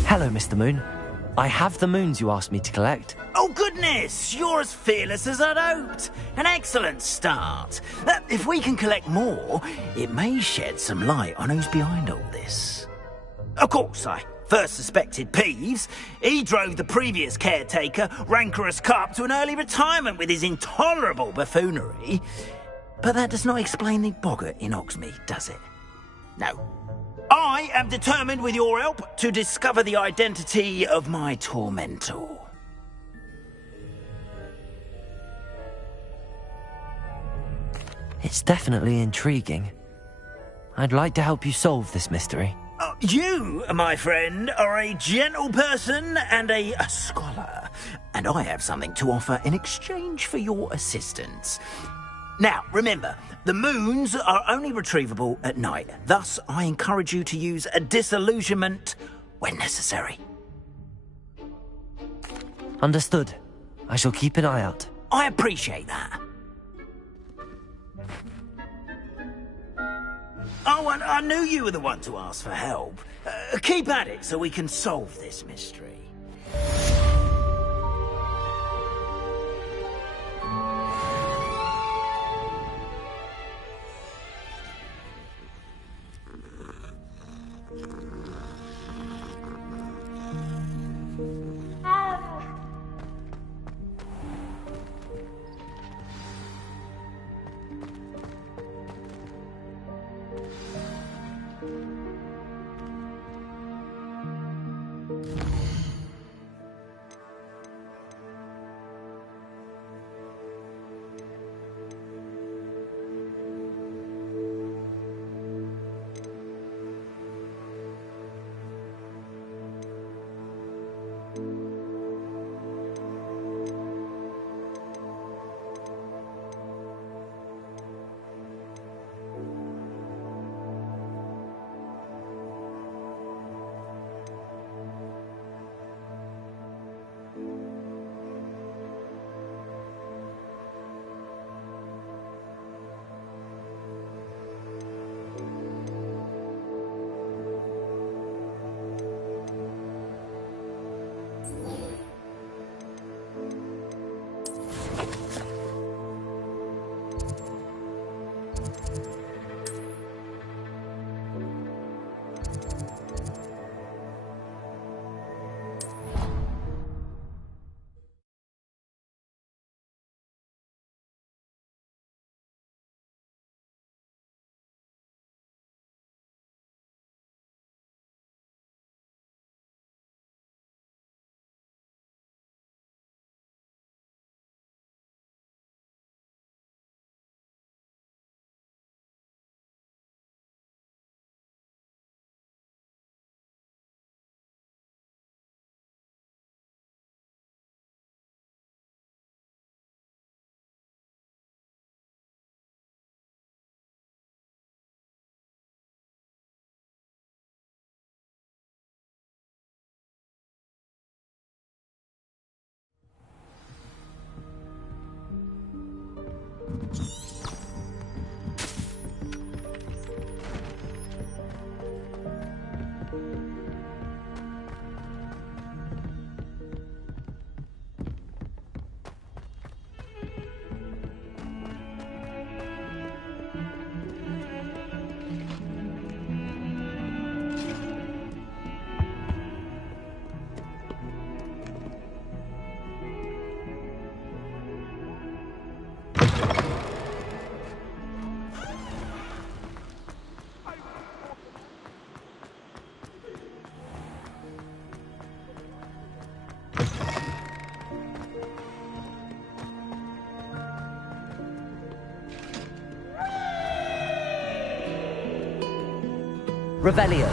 Hello, Mr. Moon. I have the moons you asked me to collect. Oh, goodness! You're as fearless as I'd hoped. An excellent start. If we can collect more, it may shed some light on who's behind all this. Of course, I first suspected Peeves. He drove the previous caretaker, Rancorous Cup, to an early retirement with his intolerable buffoonery. But that does not explain the boggart in Hogsmeade, does it? No. I am determined, with your help, to discover the identity of my tormentor. It's definitely intriguing. I'd like to help you solve this mystery. You, my friend, are a gentle person and a scholar, and I have something to offer in exchange for your assistance. Now, remember, the moons are only retrievable at night. Thus, I encourage you to use a disillusionment when necessary. Understood. I shall keep an eye out. I appreciate that. Oh, and I knew you were the one to ask for help. Keep at it so we can solve this mystery. Revelio.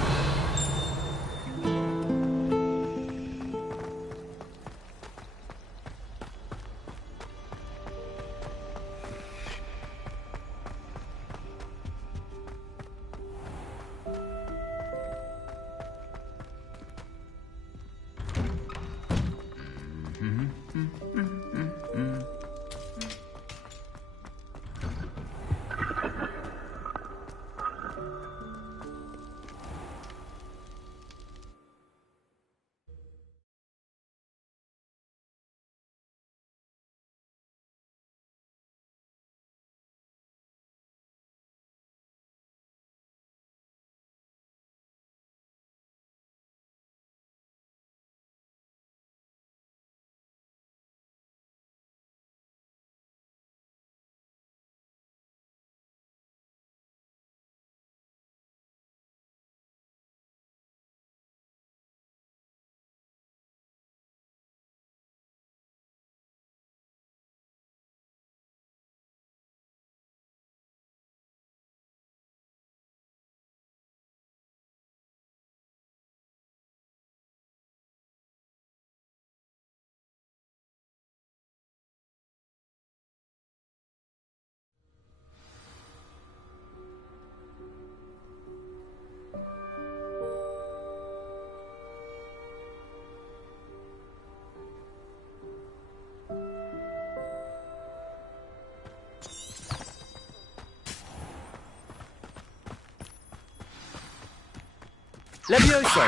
Levioso!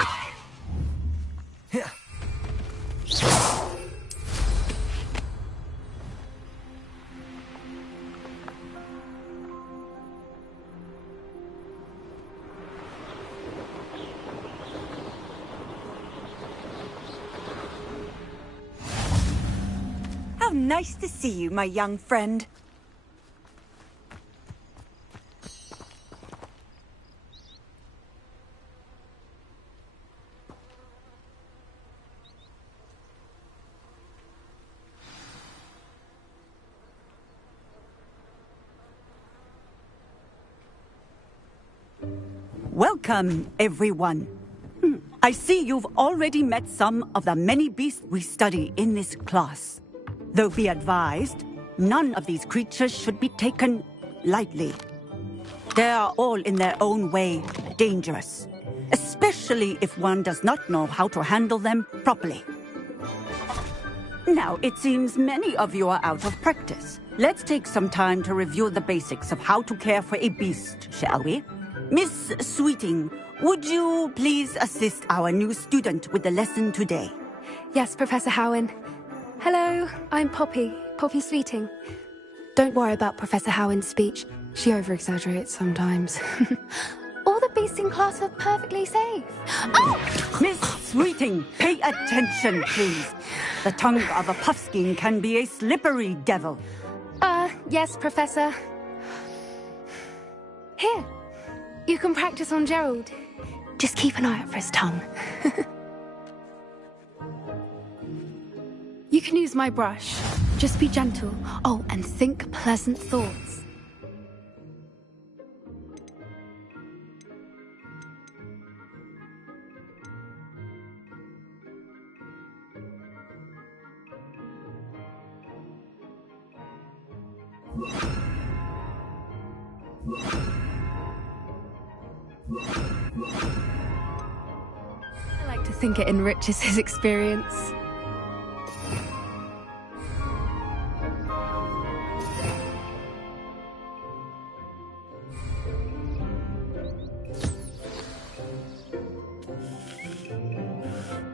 How nice to see you, my young friend. Welcome, everyone. I see you've already met some of the many beasts we study in this class. Though be advised, none of these creatures should be taken lightly. They are all in their own way dangerous, especially if one does not know how to handle them properly. Now, it seems many of you are out of practice. Let's take some time to review the basics of how to care for a beast, shall we? Miss Sweeting, would you please assist our new student with the lesson today? Yes, Professor Howin. Hello, I'm Poppy Sweeting. Don't worry about Professor Howin's speech. She over-exaggerates sometimes. All the beasts in class are perfectly safe. Oh! Miss Sweeting, pay attention, please. The tongue of a puffskein can be a slippery devil. Yes, Professor. Here, you can practice on Gerald. Just keep an eye out for his tongue. You can use my brush. Just be gentle. Oh, and think pleasant thoughts. I like to think it enriches his experience.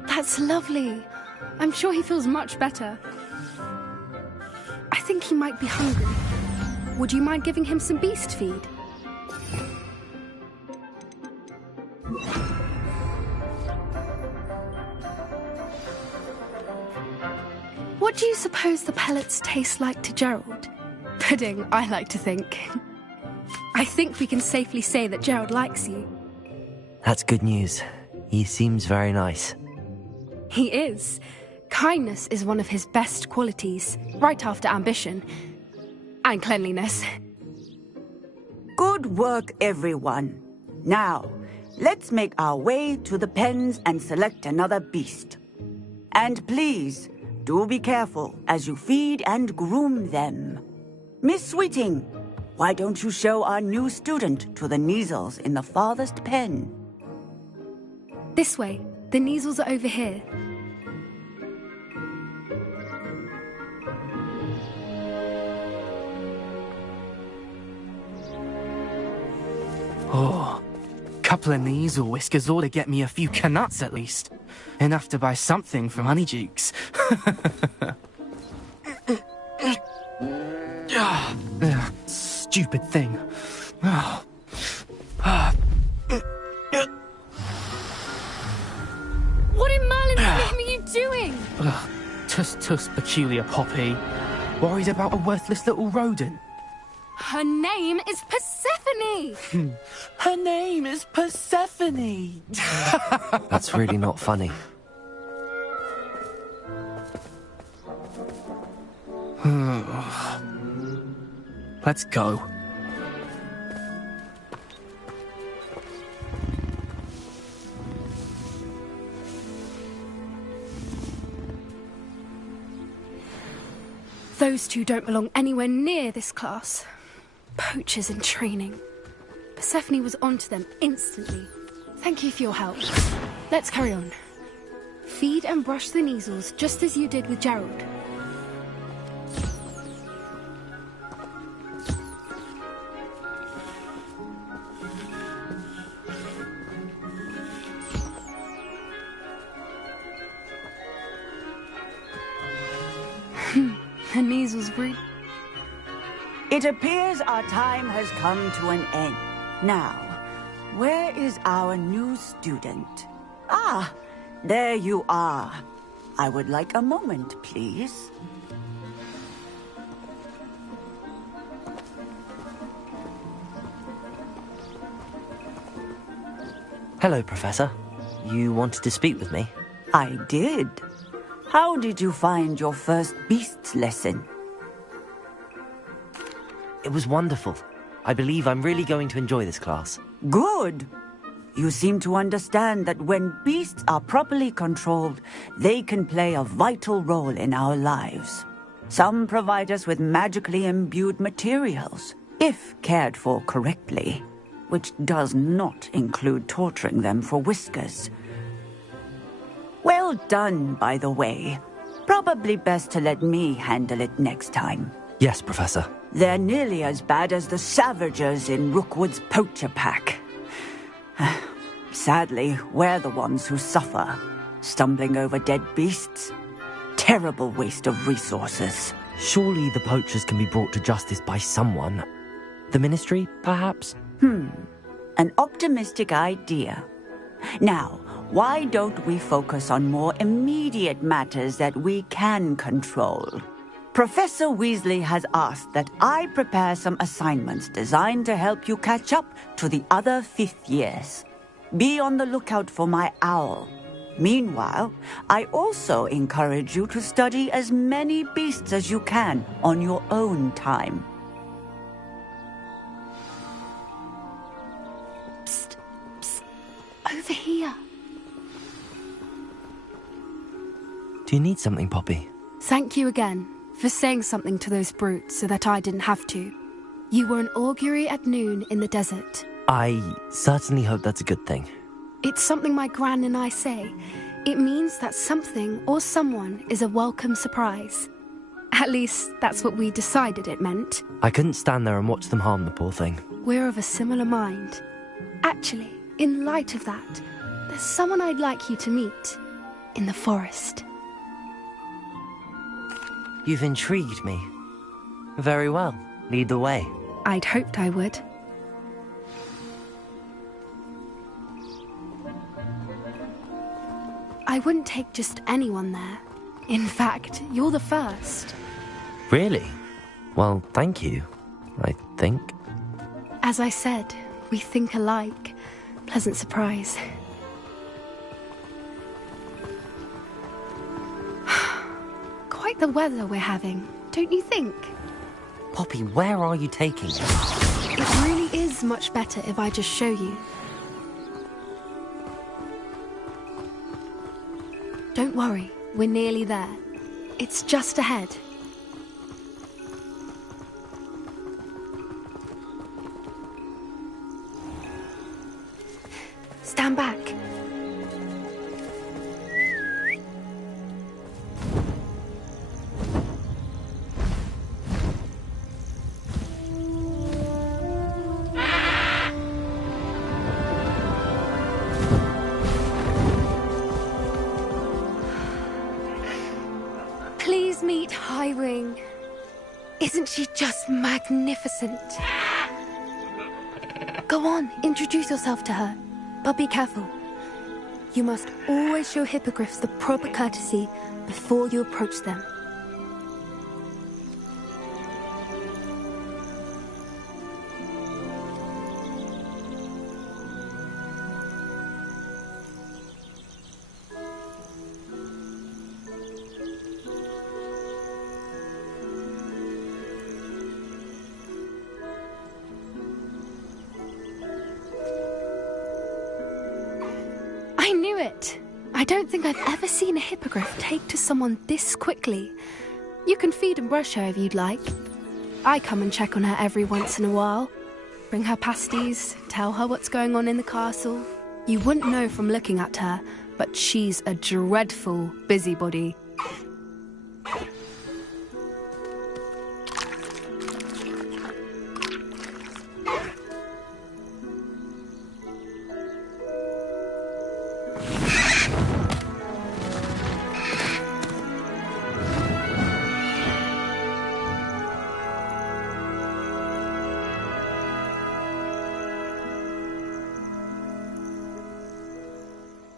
That's lovely. I'm sure he feels much better. I think he might be hungry. Would you mind giving him some beast feed? What do you suppose the pellets taste like to Gerald? Pudding, I like to think. I think we can safely say that Gerald likes you. That's good news. He seems very nice. He is. Kindness is one of his best qualities, right after ambition. And cleanliness. Good work, everyone. Now, let's make our way to the pens and select another beast. And please, do be careful as you feed and groom them. Miss Sweeting, why don't you show our new student to the Neasels in the farthest pen? This way. The Neasels are over here. Oh, couple of Neasel whiskers ought to get me a few canuts at least. Enough to buy something from Honeydukes. Stupid thing. What in Merlin's name are you doing? Tuss, peculiar Poppy. Worried about a worthless little rodent. Her name is Persephone! Her name is Persephone! That's really not funny. Let's go. Those two don't belong anywhere near this class. Poachers in training. Persephone was onto them instantly. Thank you for your help. Let's carry on. Feed and brush the Neasels just as you did with Gerald. Her Neasels breed. It appears our time has come to an end. Now, where is our new student? Ah, there you are. I would like a moment, please. Hello, Professor. You wanted to speak with me? I did. How did you find your first beasts lesson? It was wonderful. I believe I'm really going to enjoy this class. Good. You seem to understand that when beasts are properly controlled, they can play a vital role in our lives. Some provide us with magically imbued materials, if cared for correctly, which does not include torturing them for whiskers. Well done, by the way. Probably best to let me handle it next time. Yes, Professor. They're nearly as bad as the Savagers in Rookwood's poacher pack. Sadly, we're the ones who suffer, stumbling over dead beasts. Terrible waste of resources. Surely the poachers can be brought to justice by someone. The Ministry, perhaps? An optimistic idea. Now, why don't we focus on more immediate matters that we can control? Professor Weasley has asked that I prepare some assignments designed to help you catch up to the other 5th years. Be on the lookout for my owl. Meanwhile, I also encourage you to study as many beasts as you can on your own time. Psst, psst, over here. Do you need something, Poppy? Thank you again for saying something to those brutes so that I didn't have to. You were an augury at noon in the desert. I certainly hope that's a good thing. It's something my gran and I say. It means that something or someone is a welcome surprise. At least, that's what we decided it meant. I couldn't stand there and watch them harm the poor thing. We're of a similar mind. Actually, in light of that, there's someone I'd like you to meet. In the forest. You've intrigued me. Very well. Lead the way. I'd hoped I would. I wouldn't take just anyone there. In fact, you're the first. Really? Well, thank you, I think. As I said, we think alike. Pleasant surprise. Quite the weather we're having, don't you think? Poppy, where are you taking us? It really is much better if I just show you. Don't worry, we're nearly there. It's just ahead. Stand back. Please meet Highwing. Isn't she just magnificent? Go on, introduce yourself to her. But be careful. You must always show hippogriffs the proper courtesy before you approach them. I knew it! I don't think I've ever seen a hippogriff take to someone this quickly. You can feed and brush her if you'd like. I come and check on her every once in a while. Bring her pasties, tell her what's going on in the castle. You wouldn't know from looking at her, but she's a dreadful busybody.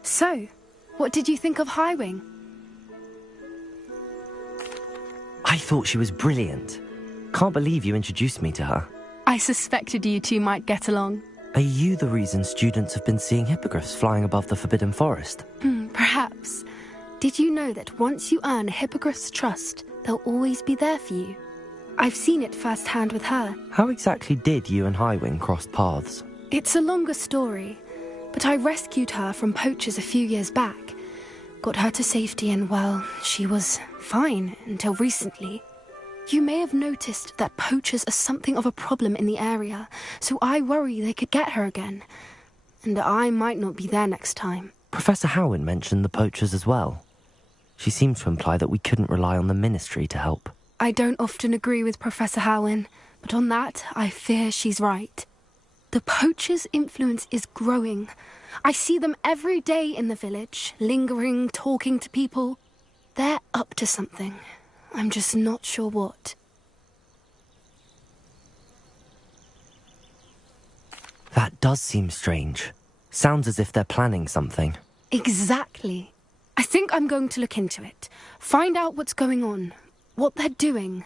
So, what did you think of Highwing? I thought she was brilliant. Can't believe you introduced me to her. I suspected you two might get along. Are you the reason students have been seeing hippogriffs flying above the Forbidden Forest? Perhaps. Did you know that once you earn a hippogriff's trust, they'll always be there for you? I've seen it firsthand with her. How exactly did you and Highwing cross paths? It's a longer story, but I rescued her from poachers a few years back. Got her to safety and, well, she was fine until recently. You may have noticed that poachers are something of a problem in the area, so I worry they could get her again. And I might not be there next time. Professor Howin mentioned the poachers as well. She seemed to imply that we couldn't rely on the Ministry to help. I don't often agree with Professor Howin, but on that, I fear she's right. The poachers' influence is growing. I see them every day in the village, lingering, talking to people. They're up to something. I'm just not sure what. That does seem strange. Sounds as if they're planning something. Exactly. I think I'm going to look into it. Find out what's going on, what they're doing.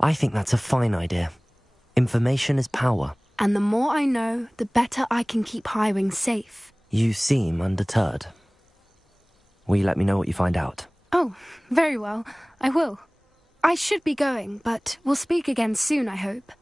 I think that's a fine idea. Information is power. And the more I know, the better I can keep Highwing safe. You seem undeterred. Will you let me know what you find out? Oh, very well. I will. I should be going, but we'll speak again soon, I hope.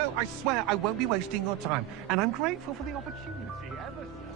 No, I swear I won't be wasting your time, and I'm grateful for the opportunity, ever so.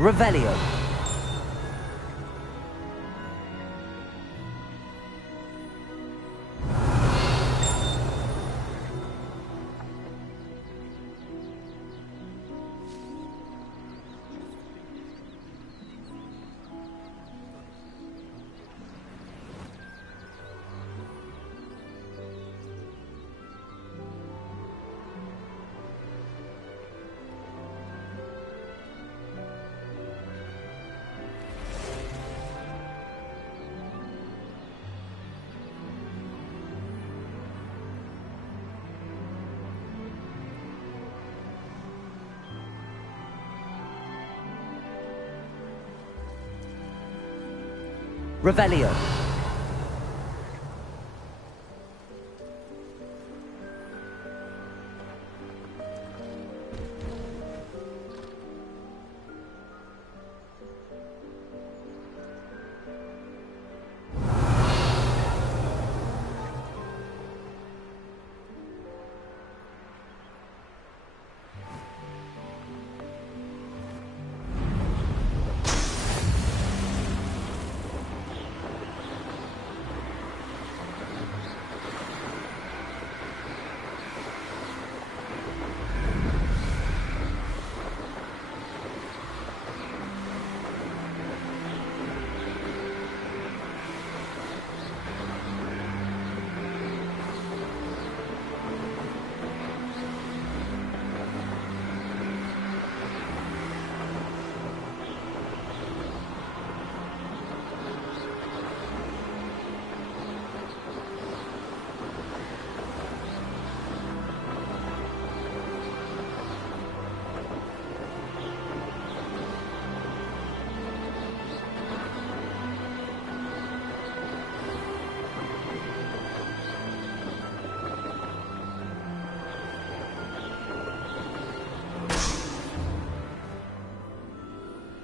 Revelio. Revelio.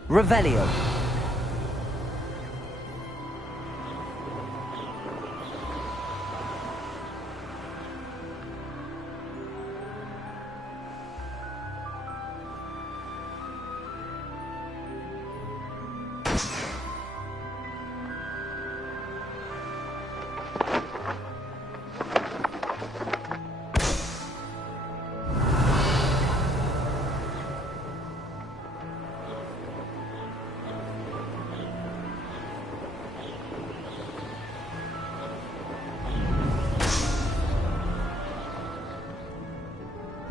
Revelio.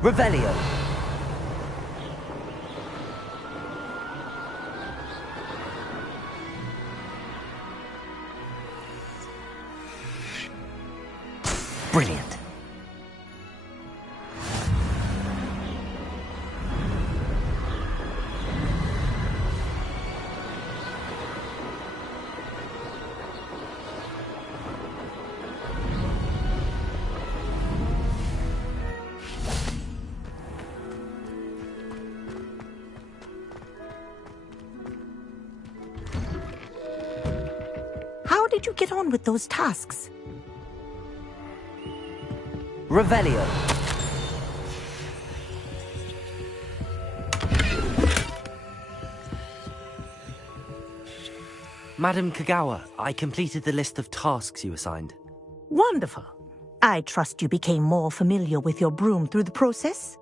Revelio. Brilliant. How did you get on with those tasks? Revelio. Madam Kagawa, I completed the list of tasks you assigned. Wonderful. I trust you became more familiar with your broom through the process?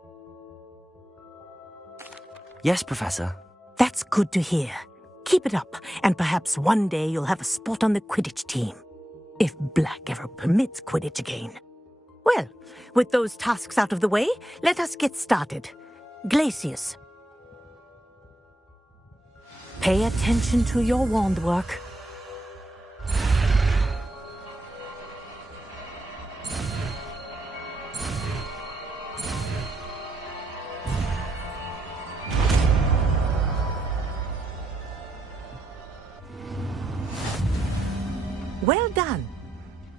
Yes, Professor. That's good to hear. Keep it up, and perhaps one day you'll have a spot on the Quidditch team. If Black ever permits Quidditch again. Well, with those tasks out of the way, let us get started. Glacius. Pay attention to your wand work. Well done.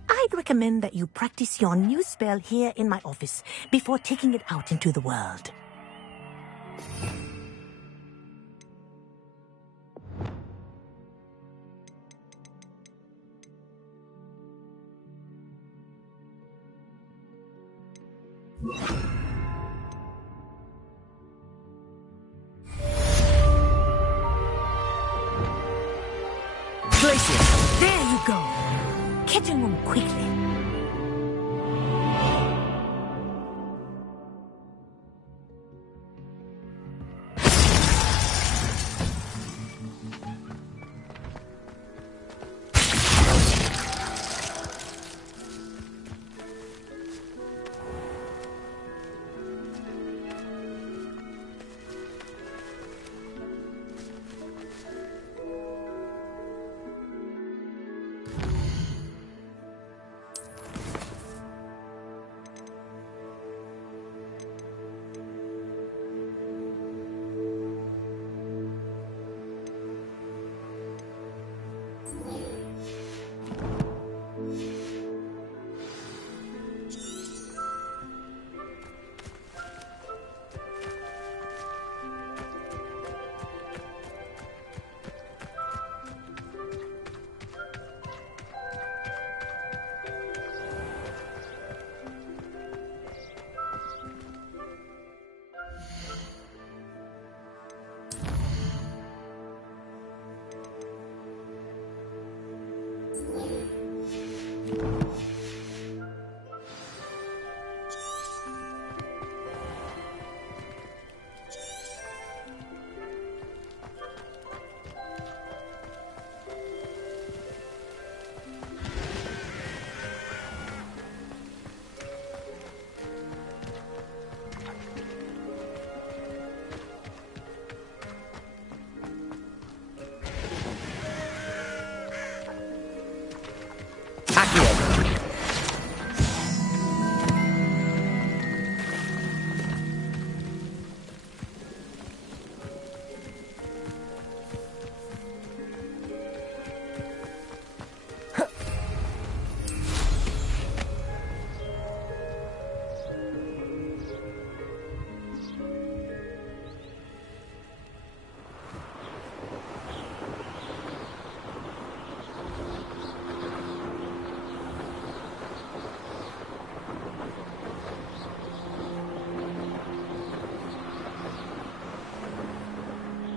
I'd recommend that you practice your new spell here in my office before taking it out into the world. Glacius, there you go. Catching them quickly.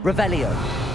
Revelio.